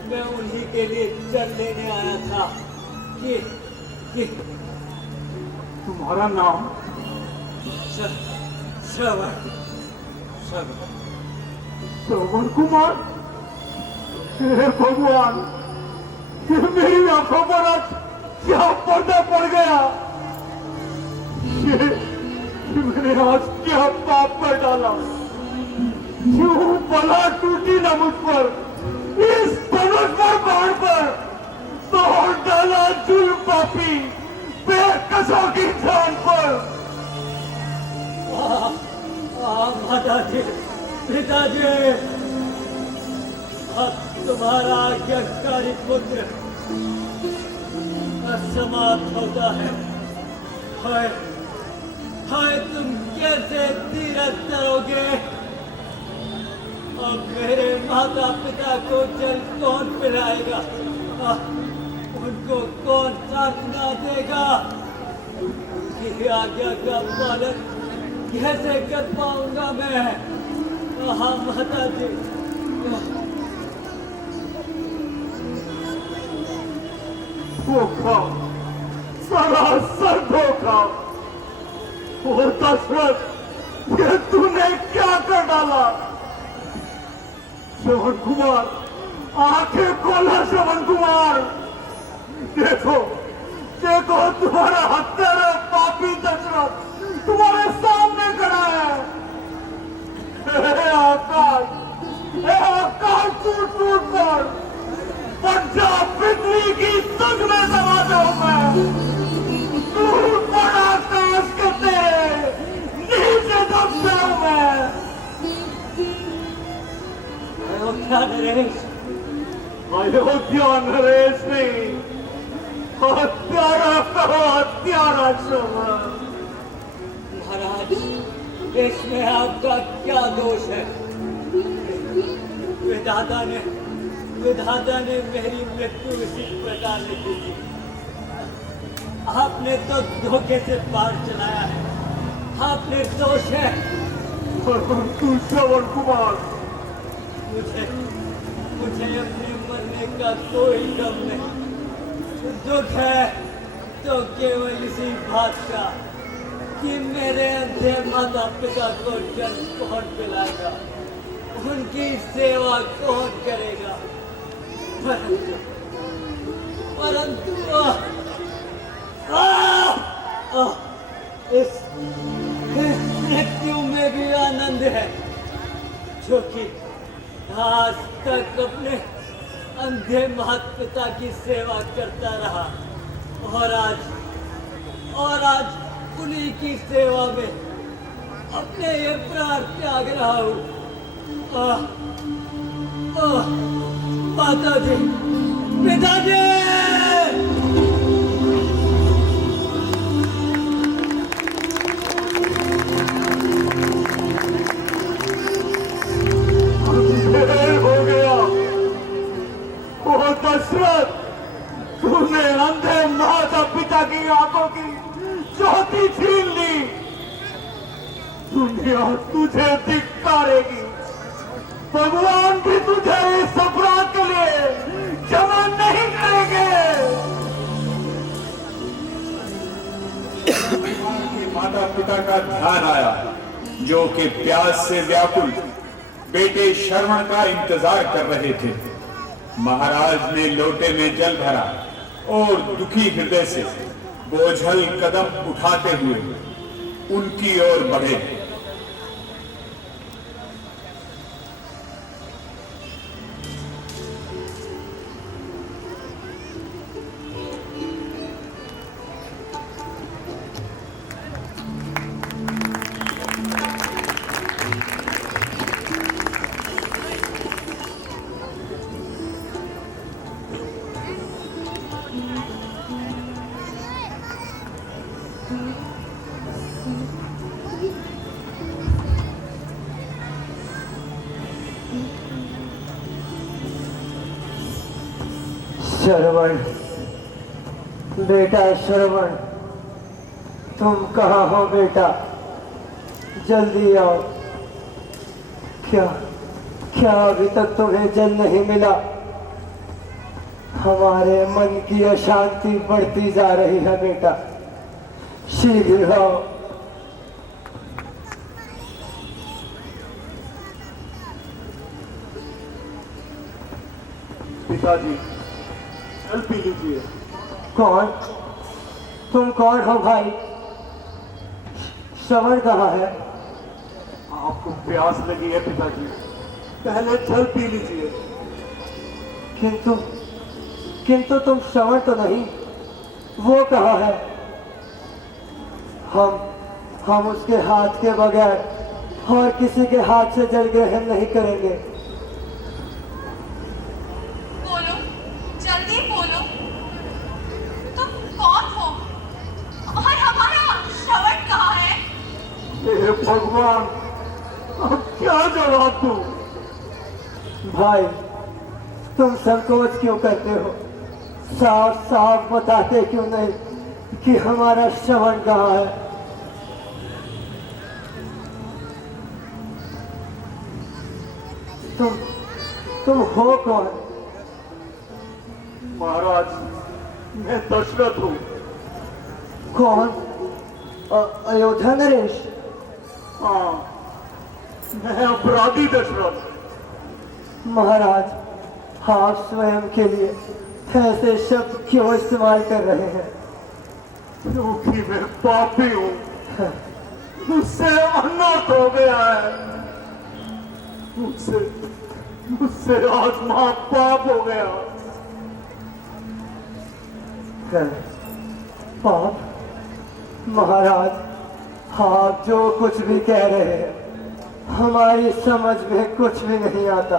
मैं उन्हीं के लिए जल लेने आया था कि तुम्हारा नाम? श्रवण कुमार। हे भगवान, ये मेरी आंखों पर आज क्या पर्दा पड़ गया? ये मैंने आज क्या पाप कर डाला? क्यों बला टूटी ना मुझ पर, इस धनुष पर बाढ़ पर तोड़ डाला जुल्म पापी बेकसों की जान पर। माताजी, पिताजी, अब तुम्हारा आज्ञाकारी पुत्र समाप्त होता है। हाय हाय, तुम कैसे धीरज करोगे? अब मेरे माता पिता को जल कौन पिलाएगा? उनको कौन सांत्वना देगा? उनकी आज्ञा का पालन कैसे कर पाऊंगा मैं? हाँ माता जी, धोखा, सरासर धोखा। और दशरथ, ये तूने क्या कर डाला? श्रवण कुमार, आंखें खोला श्रवण कुमार। देखो देखो, तुम्हारा हत्यारा पापी दशरथ तुम्हारे सामने खड़ा है। आकाश टूट टूट पर पंजाब पृथ्वी की तुझ में समा जाऊं मैं। टूट पड़ा आकाश के तेरे नीचे दब जाऊं मैं। अयोध्या नरेश, अयोध्या नरेश नहीं, हत्यारा कहो, हत्यारा श्रवण। महाराज, इसमें आपका क्या दोष है? विधाता ने मेरी मृत्यु इसी प्रकार लिखी थी। आपने तो धोखे से पार चलाया है। आप निर्दोष हैं। परंतु श्रवण कुमार, मुझे अपने मरने का कोई गम नहीं। दुख है तो केवल इसी बात का कि मेरे अंधे माता पिता को जन्म कौन पिलाएगा, उनकी सेवा कौन करेगा। परंतु इस मृत्यु में भी आनंद है, जो कि आज तक अपने अंधे माता पिता की सेवा करता रहा और आज उन्हीं की सेवा में अपने ये प्राण त्याग रहा हूँ। माताजी, पिताजी! हो गया। ओ दशरथ, तूने अंधे माता पिता की आंखों की ज्योति छीन ली। दुनिया तुझे धिक्कारेगी। भगवान भी तुझे इस अपराध के लिए क्षमा नहीं करेंगे। माता पिता का ध्यान आया, जो कि प्यास से व्याकुल बेटे श्रवण का इंतजार कर रहे थे। महाराज ने लोटे में जल भरा और दुखी हृदय से बोझल कदम उठाते हुए उनकी ओर बढ़े। श्रवण, बेटा श्रवण, तुम कहाँ हो बेटा? जल्दी आओ। क्या अभी तक तुम्हें जल नहीं मिला? हमारे मन की अशांति बढ़ती जा रही है बेटा, शीघ्र आओ। पिताजी, जल पी लीजिए। कौन? तुम कौन हो भाई? श्रवण कहाँ है? आपको प्यास लगी है पिताजी, पहले जल पी लीजिए। किंतु तुम श्रवण तो नहीं, वो कहाँ है? हम उसके हाथ के बगैर और किसी के हाथ से जल ग्रहण नहीं करेंगे। बोलो, जल्दी बोलो, तुम कौन हो और हमारा श्रवण कहाँ है? हे भगवान, अब क्या जवाब दूं? भाई, तुम संकोच क्यों करते हो? साफ साफ बताते क्यों नहीं कि हमारा श्रवण कहाँ है? तुम हो कौन? महाराज, मैं दशरथ हूँ। कौन? अयोध्या नरेश? हाँ, मैं अपराधी दशरथ। महाराज, आप स्वयं के लिए ऐसे शब्द क्यों इस्तेमाल कर रहे हैं? क्योंकि मैं पापी हूँ, मुझसे अनर्थ हो गया है। मुझसे आज महापाप हो गया। पाप? महाराज, आप जो कुछ भी कह रहे हैं हमारी समझ में कुछ भी नहीं आता।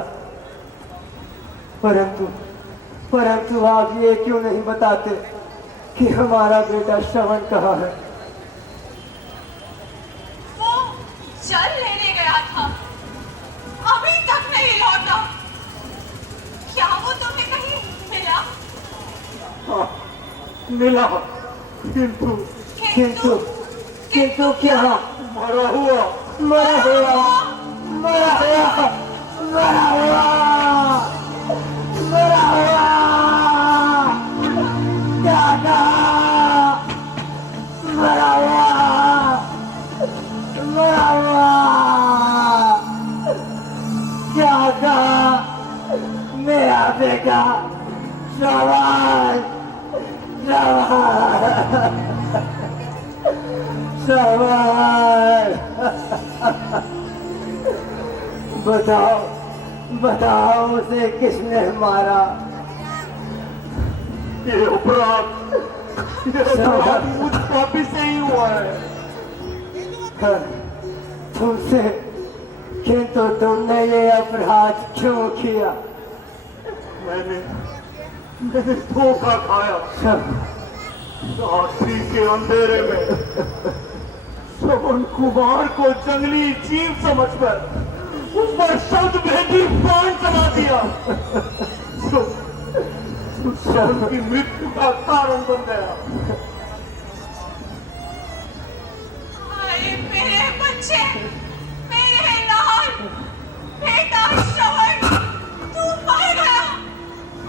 परंतु आप ये क्यों नहीं बताते कि हमारा बेटा श्रवण कहाँ है? वो जल लेने गया था, अभी तक नहीं लौटा। क्या वो तुम्हें कहीं मिला? हाँ, मिला, किंतु क्या? मरा हुआ मरा हुआ मरा हुआ मरा हुआ मरा हुआ क्या कहा मरा हुआ मरा हुआ क्या कहा मेरा बेटा शाबाश शाबाश शाबाश बताओ बताओ उसे किसने मारा ये अपराध मुझ पापी से ही हुआ है तुमसे किंतु तुमने ये अपराध क्यों किया मैंने धोखा खाया रात्रि के अंधेरे में श्रवण कुमार को जंगली जीव समझकर उस पर शब्द भेदी बाण चला दिया जो श्रवण की मृत्यु का कारण बन गया। हाय मेरे बच्चे, मेरे लाल बेटा श्रवण, तू मर गया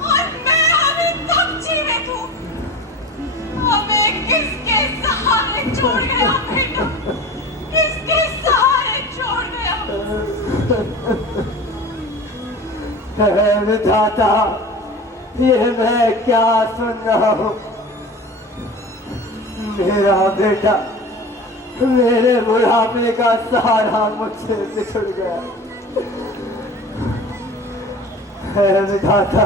और मैं अभी तक जीवित हूँ। हमें किसके सहारे छोड़ गया बेटा, किसके सहारे छोड़ गया? विधाता, ये मैं क्या सुन रहा हूँ? मेरा बेटा मेरे बुढ़ापे का सहारा मुझसे बिछुड़ गया। है विधाता,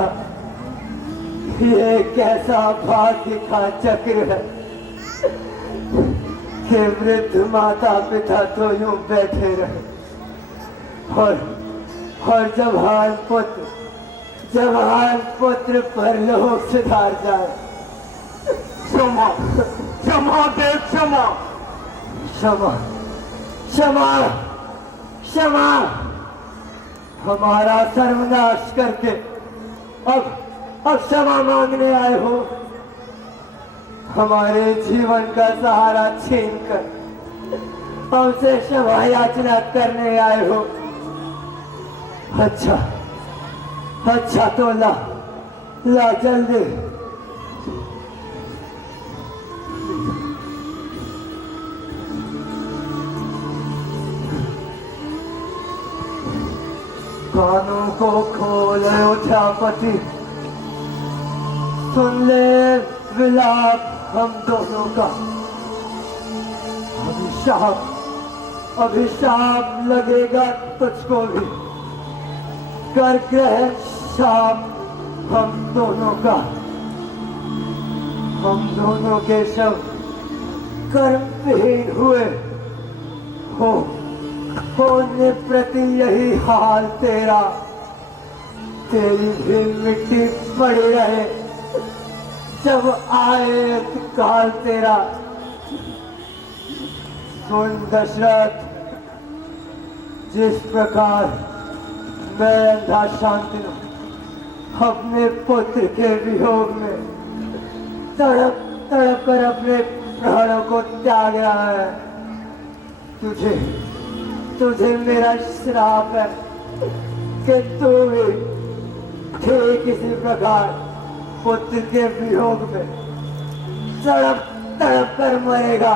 ये कैसा भाग्य का चक्र है कि वृद्ध माता पिता तो यूं बैठे रहे और जवान पुत्र परलोक सिधार जाए। क्षमा क्षमा देव क्षमा क्षमा क्षमा क्षमा हमारा सर्वनाश करके अब क्षमा मांगने आए हो? हमारे जीवन का सहारा छीन कर हमसे क्षमा याचना करने आए हो? अच्छा तो ला जल्दी। कानों को खोले उठापति, सुन ले विलाप हम दोनों का। अभिशाप लगेगा तुझको भी, कर ग्रहण शाप हम दोनों का। हम दोनों के शव कर्महीन हुए होने प्रति यही हाल तेरा, तेरी भी मिट्टी पड़ी रहे जब आए काल तेरा। सुन दशरथ, जिस प्रकार मैं अंधा शांतनु अपने पुत्र के वियोग में तड़प तड़प कर अपने प्राणों को त्याग रहा है, तुझे मेरा श्राप है कि तू भी ठीक इसी प्रकार पुत्र के वियोग में तड़प तड़प कर मरेगा,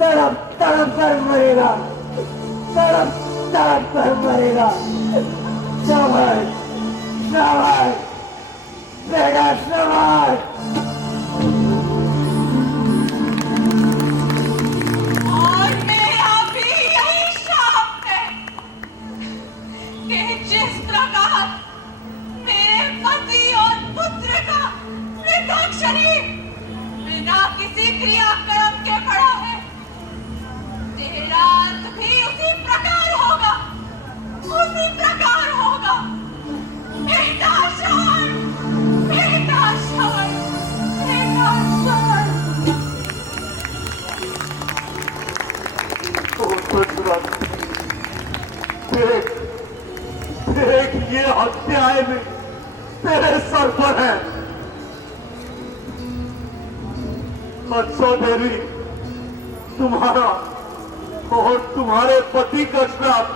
तड़प तड़प कर मरेगा, तड़प तड़प कर मरेगा। शाबाश शाबाश बेटा शाबाश। और मेरा भी यही शाप है कि जिस प्रकार मेरे पति और पुत्र का मृतक शरीर बिना किसी क्रियाक्रम के पड़ा है, तेरा अंत भी उसी प्रकार होगा, उसी प्रकार होगा। बेटा श्रवण, बेटा श्रवण, बेटा श्रवण। देख ये हत्याएं भी तेरे सर पर है। अच्छा देवी, तुम्हारा और तुम्हारे पति का श्राप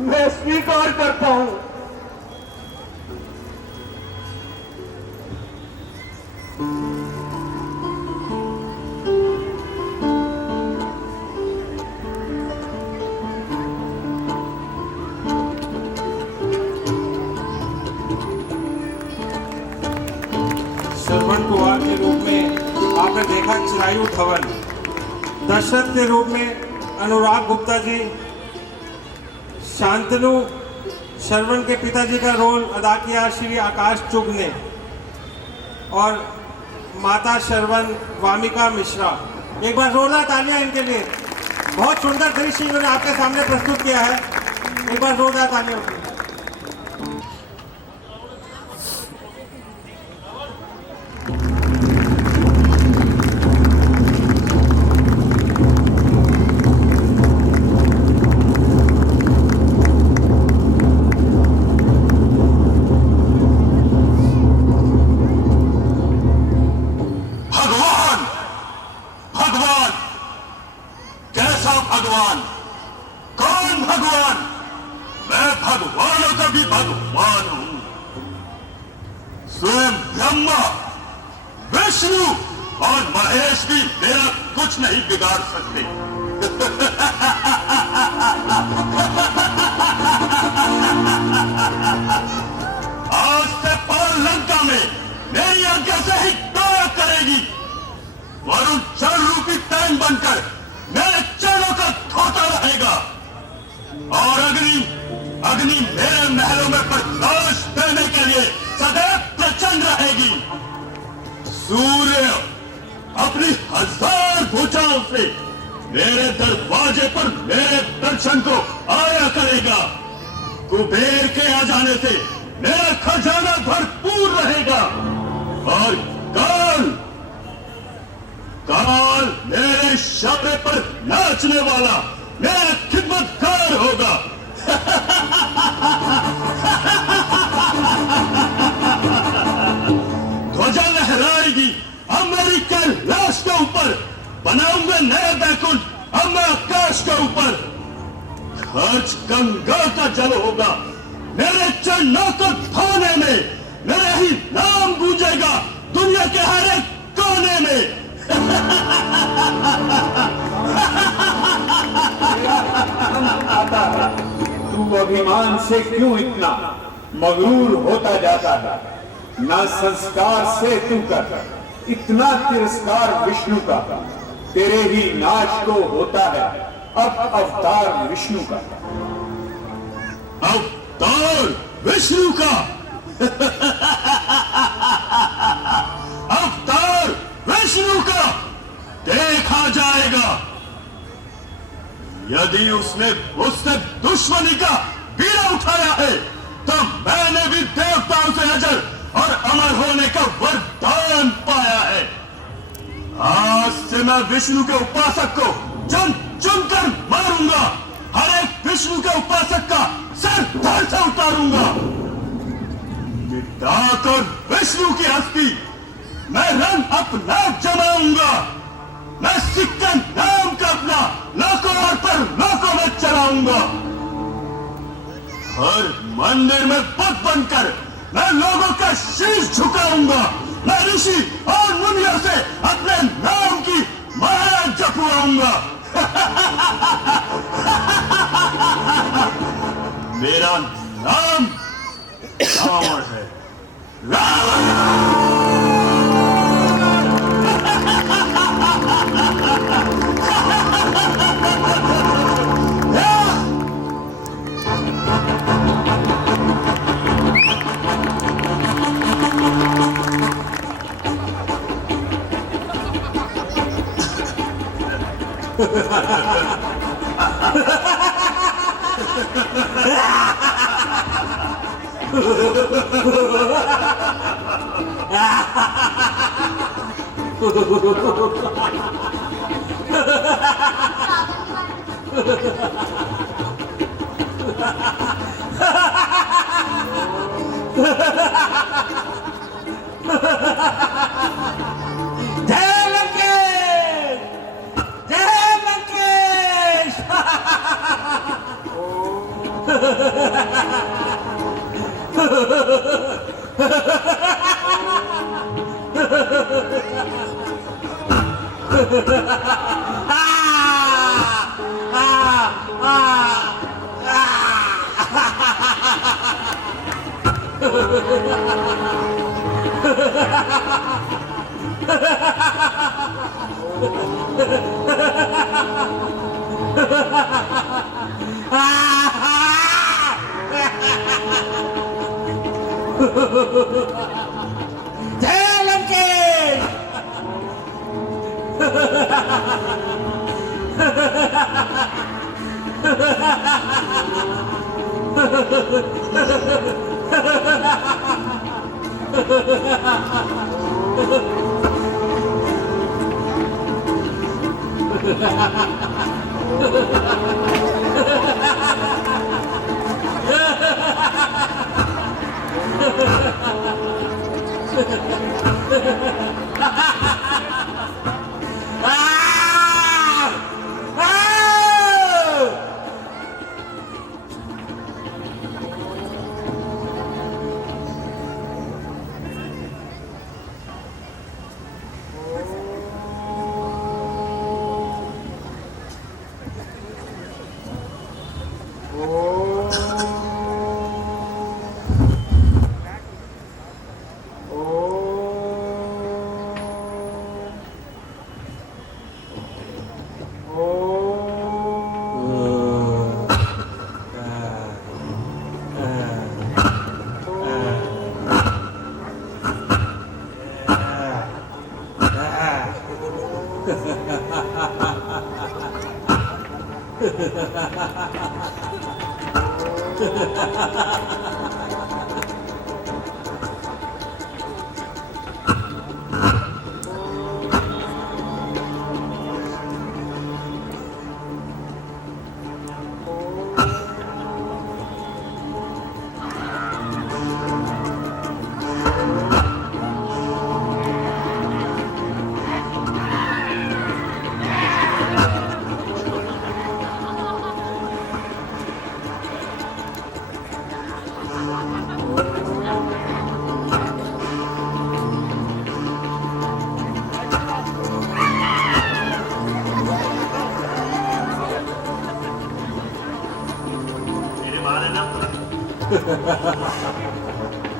मैं स्वीकार करता हूं। श्रवण कुमार के रूप में आपने देखा चिरायु धवन, दशरथ के रूप में अनुराग गुप्ता जी, शांतनु श्रवण के पिताजी का रोल अदा किया श्री आकाश चुग ने, और माता श्रवण वामिका मिश्रा। एक बार जोरदार तालियां इनके लिए। बहुत सुंदर दृश्य इन्होंने आपके सामने प्रस्तुत किया है। एक बार जोरदार तालियां। स्वयं ब्रह्मा, विष्णु और महेश भी मेरा कुछ नहीं बिगाड़ सकते। आज से पाल लंका में मेरी आज्ञा से ही दौड़ करेगी। वरुण जल रूपी तैन बनकर मेरे चरणों का धोता रहेगा, और अग्नि मेरे महलों में प्रकाश देने के लिए सदैव प्रचंड रहेगी। सूर्य अपनी 1000 भुजाओं से मेरे दरवाजे पर मेरे दर्शन को आया करेगा। कुबेर के आ जाने से मेरा खजाना भरपूर रहेगा, और काल मेरे शब्द पर नाचने वाला मेरा खिदमतगार होगा। ध्वजा लहराएगी अब मेरी कैलाश के ऊपर, बनाऊंगा नया बैकुंठ अब मैं आकाश के ऊपर। खर्च गंगा का जल होगा मेरे चरणों को धोने में, मेरा ही नाम गूंजेगा दुनिया के हर एक कोने में। आता है, तू अभिमान से क्यों इतना मगरूर होता जाता है? ना संस्कार से तू कर इतना तिरस्कार विष्णु का, तेरे ही नाश को होता है अब अवतार विष्णु का। अवतार विष्णु का अवतार विष्णु का देखा जाएगा। यदि उसने मुझसे दुश्मनी का बीड़ा उठाया है तो मैंने भी देवताओं से अजर और अमर होने का वरदान पाया है। आज से मैं विष्णु के उपासक को चुन चुनकर मारूंगा, हर एक विष्णु के उपासक का सर धड़ से उतारूंगा। मिटाकर विष्णु की हस्ती मैं रंग अपना जमाऊंगा। मैं सिक्का नाम का अपना लोकों पर लोकों में चलाऊंगा। हर मंदिर में बुत बनकर मैं लोगों का शीश झुकाऊंगा। मैं ऋषि और मुनियों से अपने नाम की माला जपवाऊंगा। मेरा नाम रावण है। रावण जय लंकेश, जय लंकेश।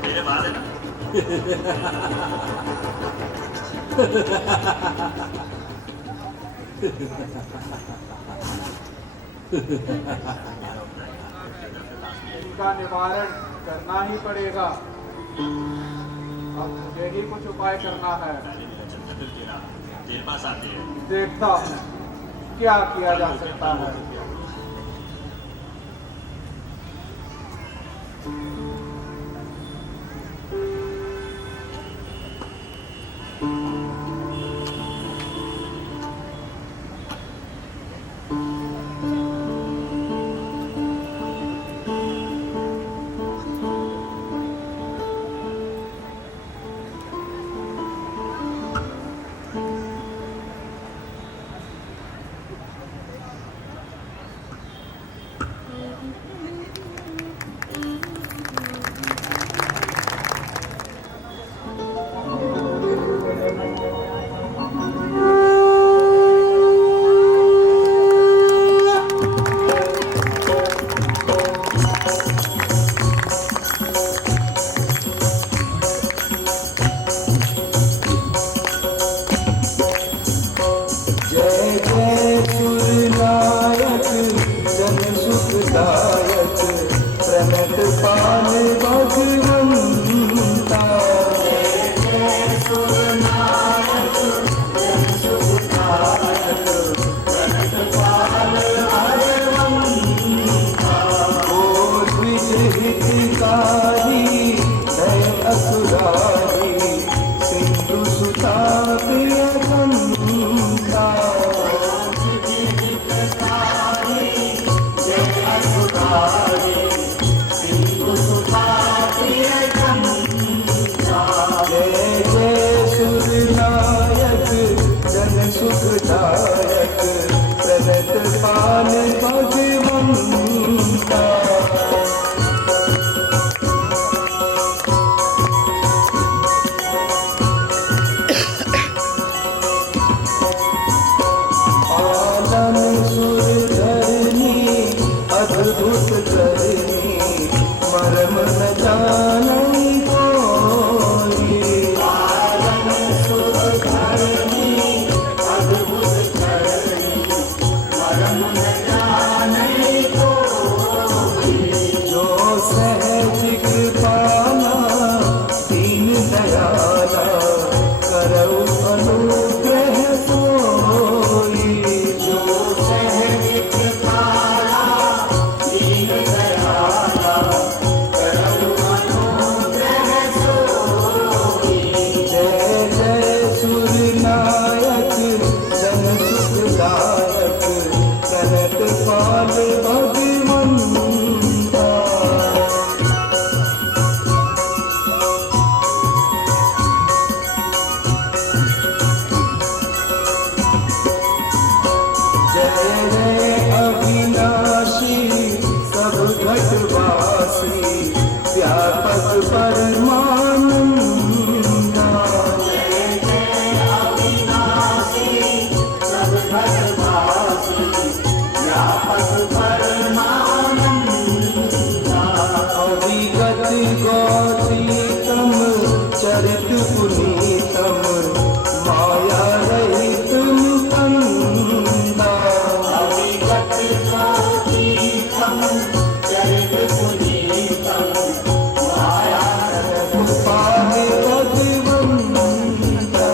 मेरे बाल है ना। इनका निवारण करना ही पड़ेगा। अब मुझे ही कुछ उपाय करना है। तेरे पास आते हैं। देखता हूँ क्या किया जा सकता है। पुनीतम माया रहित मुकुंदा अविगत गोपीतम चरित पुनीतम माया रहित पाहे अभिवंदा।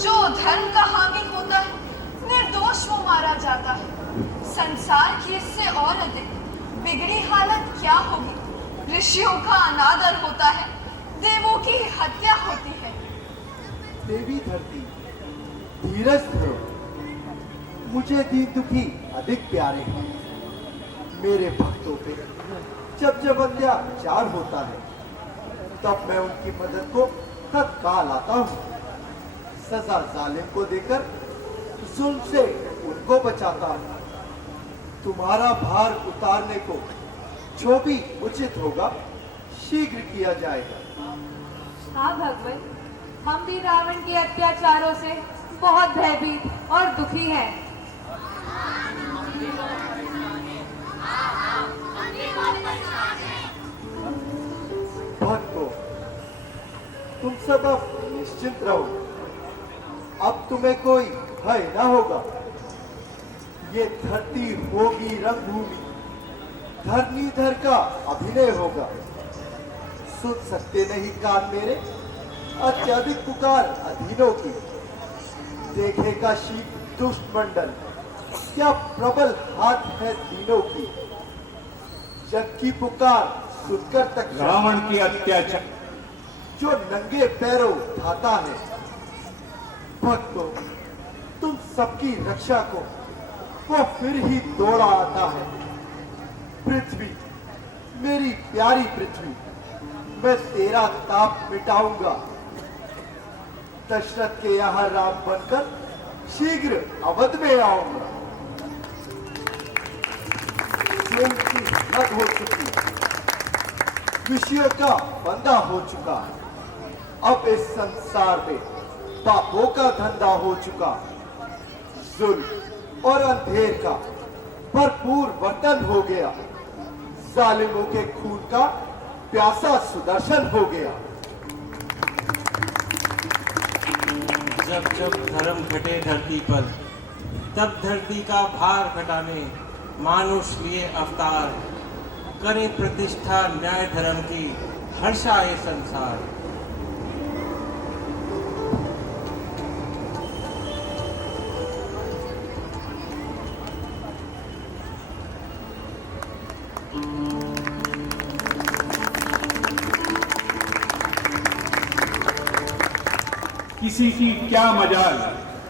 जो धर्म का हामी होता है निर्दोष वो मारा जाता है। संसार की इससे और अधिक बिगड़ी हालत क्या होगी। ऋषियों का अनादर होता है, देवों की हत्या होती है। देवी धरती धीरज धरो, मुझे दीन दुखी अधिक प्यारे हैं। मेरे भक्तों पे जब जब अत्याचार होता है तब मैं उनकी मदद को तत्काल आता हूँ। सजा जालिम को देकर जुल्म से उनको बचाता हूँ। तुम्हारा भार उतारने को जो भी उचित होगा शीघ्र किया जाएगा। हाँ भगवान, हम भी रावण के अत्याचारों से बहुत भयभीत और दुखी हैं। भक्तों, तुम सब अब निश्चिंत रहो। अब तुम्हें कोई भय न होगा। ये धरती होगी रंगभूमि, धरणीधर का अभिनय होगा। सुन सकते नहीं कान मेरे अत्यधिक पुकार अधीनों की। देखेगा शीघ्र दुष्ट मंडल, क्या प्रबल हाथ है दीनों की। जग की पुकार सुनकर तक रावण की अत्याचार जो नंगे पैरों उठाता है। भक्तों, तुम सबकी रक्षा को वो फिर ही दौड़ा आता है। पृथ्वी, मेरी प्यारी पृथ्वी, मैं तेरा ताप मिटाऊंगा। दशरथ के यहाँ राम बनकर शीघ्र अवध में आऊंगा। प्रेम की हद हो चुकी, विषयों का बंदा हो चुका। अब इस संसार में पापों का धंधा हो चुका। जुल्म और अंधेर का भरपूर वर्तन हो गया। जालिमों के खून का प्यासा सुदर्शन हो गया। जब जब धर्म घटे धरती पर, तब धरती का भार घटाने मानुष लिए अवतार। करे प्रतिष्ठा न्याय धर्म की, हर्षाए संसार। किसी की क्या मजाल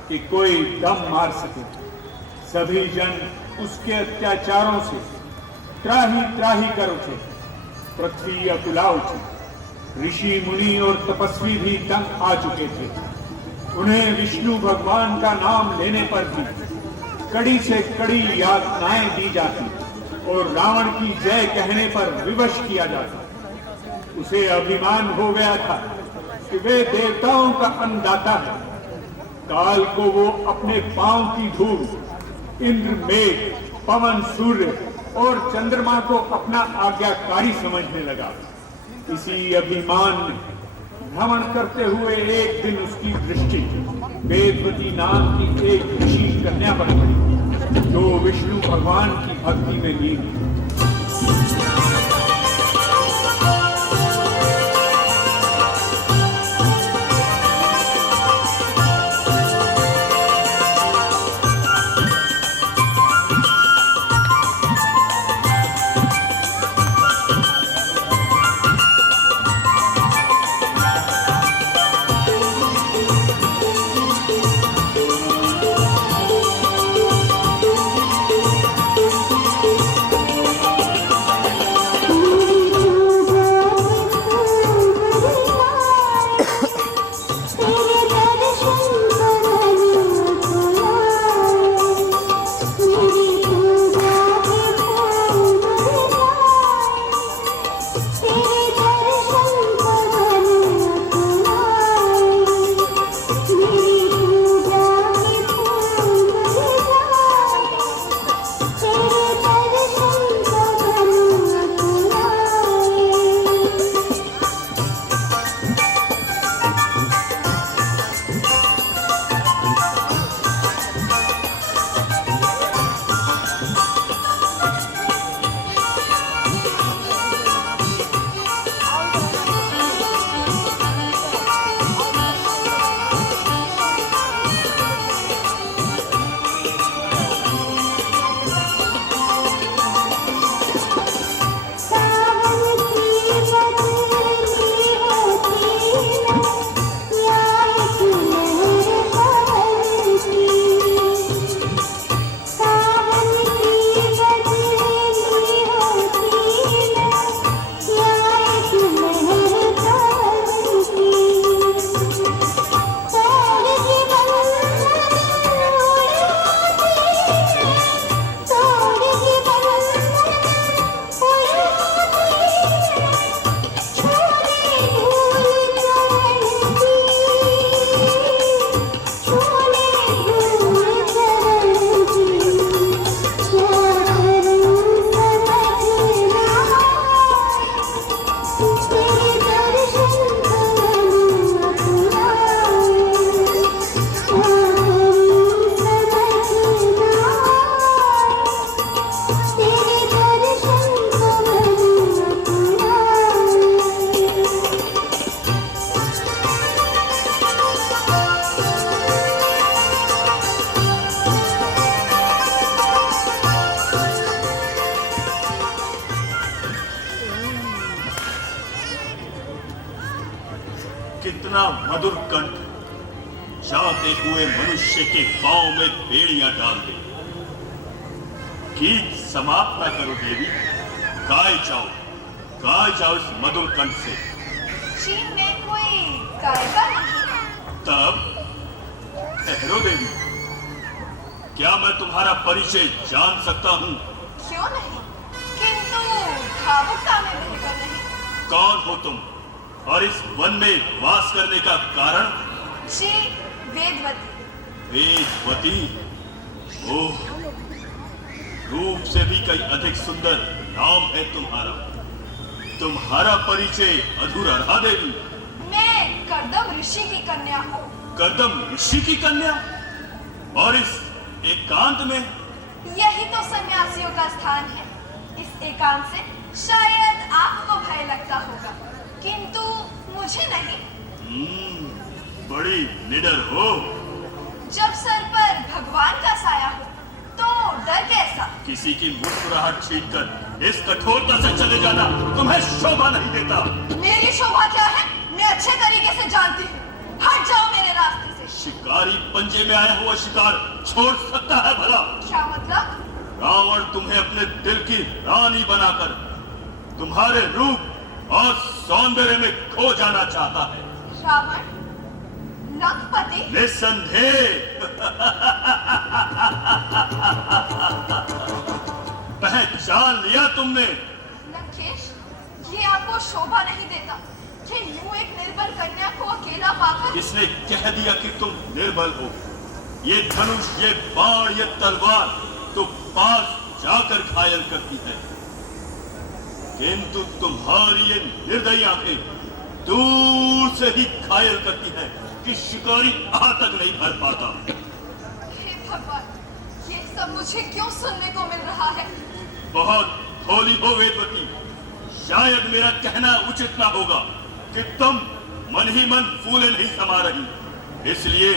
कि कोई दम मार सके। सभी जन उसके अत्याचारों से त्राही त्राही कर उठे। पृथ्वी अकुला उठी। ऋषि मुनि और तपस्वी भी तंग आ चुके थे। उन्हें विष्णु भगवान का नाम लेने पर भी कड़ी से कड़ी यातनाएं दी जाती और रावण की जय कहने पर विवश किया जाता। उसे अभिमान हो गया था कि वे देवताओं का अन्नदाता है। काल को वो अपने पांव की धूल, इंद्र, मेघ, पवन, सूर्य और चंद्रमा को अपना आज्ञाकारी समझने लगा। इसी अभिमान में भ्रमण करते हुए एक दिन उसकी दृष्टि वेदवती नाम की एक ऋषि कन्या पर पड़ी, जो विष्णु भगवान की भक्ति में लीन थी। अपना मधुर कंठ जाते हुए मनुष्य के पांव में बेड़ियां डाल दे। गीत समाप्त न करो देवी, गाए जाओ इस मधुर कंठ से। जी मैं कोई गायिका नहीं। तब ठहरो देवी, क्या मैं तुम्हारा परिचय जान सकता हूँ? क्यों नहीं, किंतु भावुकता में बहकर नहीं। कौन हो तुम और इस वन में वास करने का कारण? जी वेदवती। वेदवती, ओह, रूप से भी कई अधिक सुंदर नाम है तुम्हारा। तुम्हारा परिचय अधूरा रहा देवी। मैं कर्दम ऋषि की कन्या हूँ। कर्दम ऋषि की कन्या? और इस एकांत में? यही तो सन्यासियों का स्थान है। इस एकांत से शायद आपको भय लगता होगा, किंतु मुझे नहीं। बड़ी निडर हो। जब सर पर भगवान का साया हो तो डर कैसा? किसी की मुस्कुराहट छीनकर इस कठोरता से चले जाना तुम्हें शोभा नहीं देता। मेरी शोभा क्या है मैं अच्छे तरीके से जानती हूँ। हट जाओ मेरे रास्ते से। शिकारी पंजे में आया हुआ शिकार छोड़ सकता है भला? क्या मतलब? रावण तुम्हें अपने दिल की रानी बनाकर तुम्हारे रूप और सौंदर्य में खो जाना चाहता है। रावण? लंकपति? निस्संदेह। पहचान लिया तुमने। लंकेश, ये आपको शोभा नहीं देता कि यूं एक निर्बल कन्या को अकेला पाकर। किसने कह दिया कि तुम निर्बल हो? ये धनुष, ये बाण, ये तलवार तो पास जाकर घायल करती है, किंतु तुम्हारी ये निर्दयी आंखें दूर से ही घायल करती है कि शिकारी आ तक नहीं भर पाता। हे भगवान, ये सब मुझे क्यों सुनने को मिल रहा है? बहुत भोली हो वेदवती। शायद मेरा कहना उचित ना होगा कि तुम मन ही मन फूले नहीं समा रही, इसलिए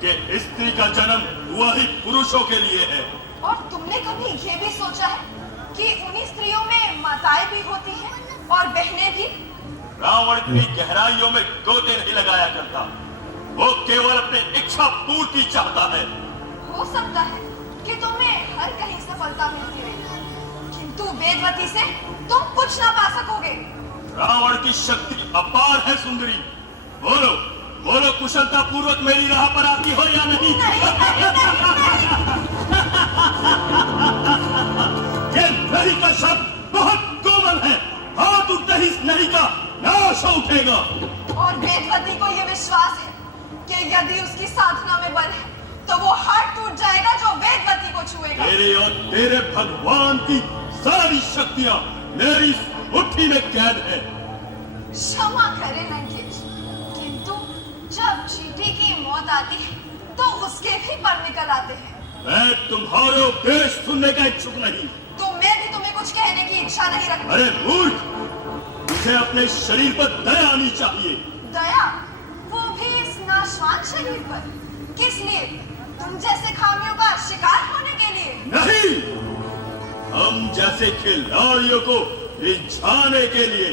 कि स्त्री का जन्म हुआ ही पुरुषों के लिए है। और तुमने कभी ये भी सोचा है कि उन्हीं स्त्रियों में माताएं भी होती हैं और बहनें भी? रावण की गहराइयों में गोते नहीं लगाया करता, वो केवल अपने इच्छा पूर्ति चाहता है। हो सकता है कि तुम्हें हर कहीं सफलता मिलती रही, किंतु वेदवती से तुम कुछ ना पा सकोगे। रावण की शक्ति अपार है सुंदरी। बोलो बोलो, कुशलता पूर्वक मेरी राह पर आती हो या नहीं? ये नहीं का शब्द बहुत कोमल है, हाथ उठते ही नहीं का नाश उठेगा। और वेदवती को ये विश्वास है कि यदि उसकी साधना में बल है तो वो हाथ टूट जाएगा जो वेदवती को छुएगा। तेरे और तेरे भगवान की सारी शक्तियां मेरी मुट्ठी में कैद है। क्षमा करें लंकेश, किंतु जब चींटी की मौत आती है तो उसके भी पर निकल आते हैं। मैं तुम्हारे उपदेश सुनने का इच्छुक नहीं। तो मैं भी तुम्हें कुछ कहने की इच्छा नहीं रखती। अरे मूर्ख, मुझे अपने शरीर पर दया आनी चाहिए। दया? वो भी इस नाशवान शरीर पर? किस लिए? तुम जैसे खामियों का शिकार होने के लिए? नहीं, हम जैसे खिलाड़ियों को रिझाने के लिए।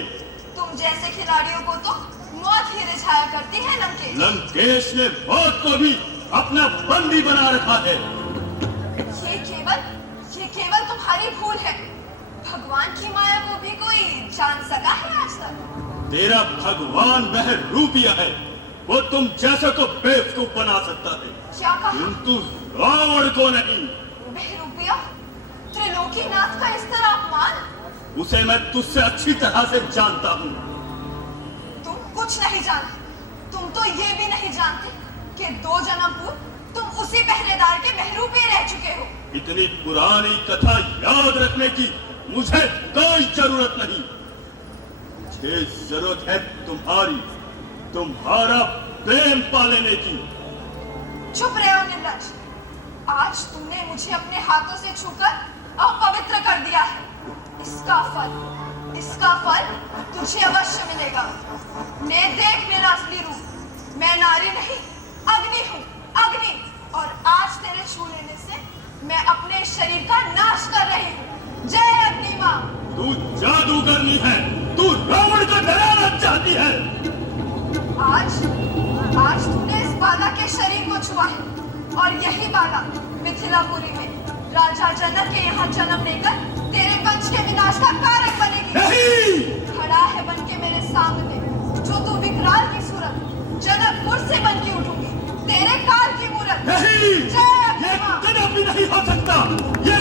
तुम जैसे खिलाड़ियों को तो मौत ही रिझाया करती है लंकेश। लंकेश ने मौत को भी अपना बंदी बना रखा है। ये केवल तुम्हारी भूल है। भगवान की माया को भी कोई जान सका है आज तक? तेरा भगवान वह रूपिया है, वो तुम जैसे को बेवकूफ बना सकता है, क्या कहा? किंतु रावण को नहीं। बेरूपिया? त्रिलोकीनाथ का इस तरह अपमान? उसे मैं तुझसे अच्छी तरह से जानता हूँ। तुम कुछ नहीं जानते। तुम तो ये भी नहीं जानते कि 2 जन्म पूर्व तुम उसी पहरेदार के बहरूपे रह चुके हो। इतनी पुरानी कथा याद रखने की मुझे कोई जरूरत नहीं। मुझे जरूरत है तुम्हारा प्रेम पा लेने की। चुप रहो निर्लज। आज तुमने मुझे अपने हाथों से छूकर अपवित्र कर दिया है। इसका फल तुझे अवश्य मिलेगा। मैं देख मेरा असली रूप। मैं नारी नहीं, अग्नि हूँ, अग्नि। और आज तेरे छू लेने से मैं अपने शरीर का नाश कर रही हूँ। जय अग्नि माँ। तू जादूगरनी है, तू रावण को डराना चाहती है। आज तूने इस बाला के शरीर को छुआ है और यही बाला मिथिलापुरी में राजा जनक के यहाँ जन्म लेकर तेरे वंश के विनाश का कारण बनेगी। खड़ा है बन के मेरे सामने जो तू विकराल की सूरत, जनकपुर से बन के उठूंगी तेरे काल की मूरत। नहीं, ये कभी नहीं हो सकता। ये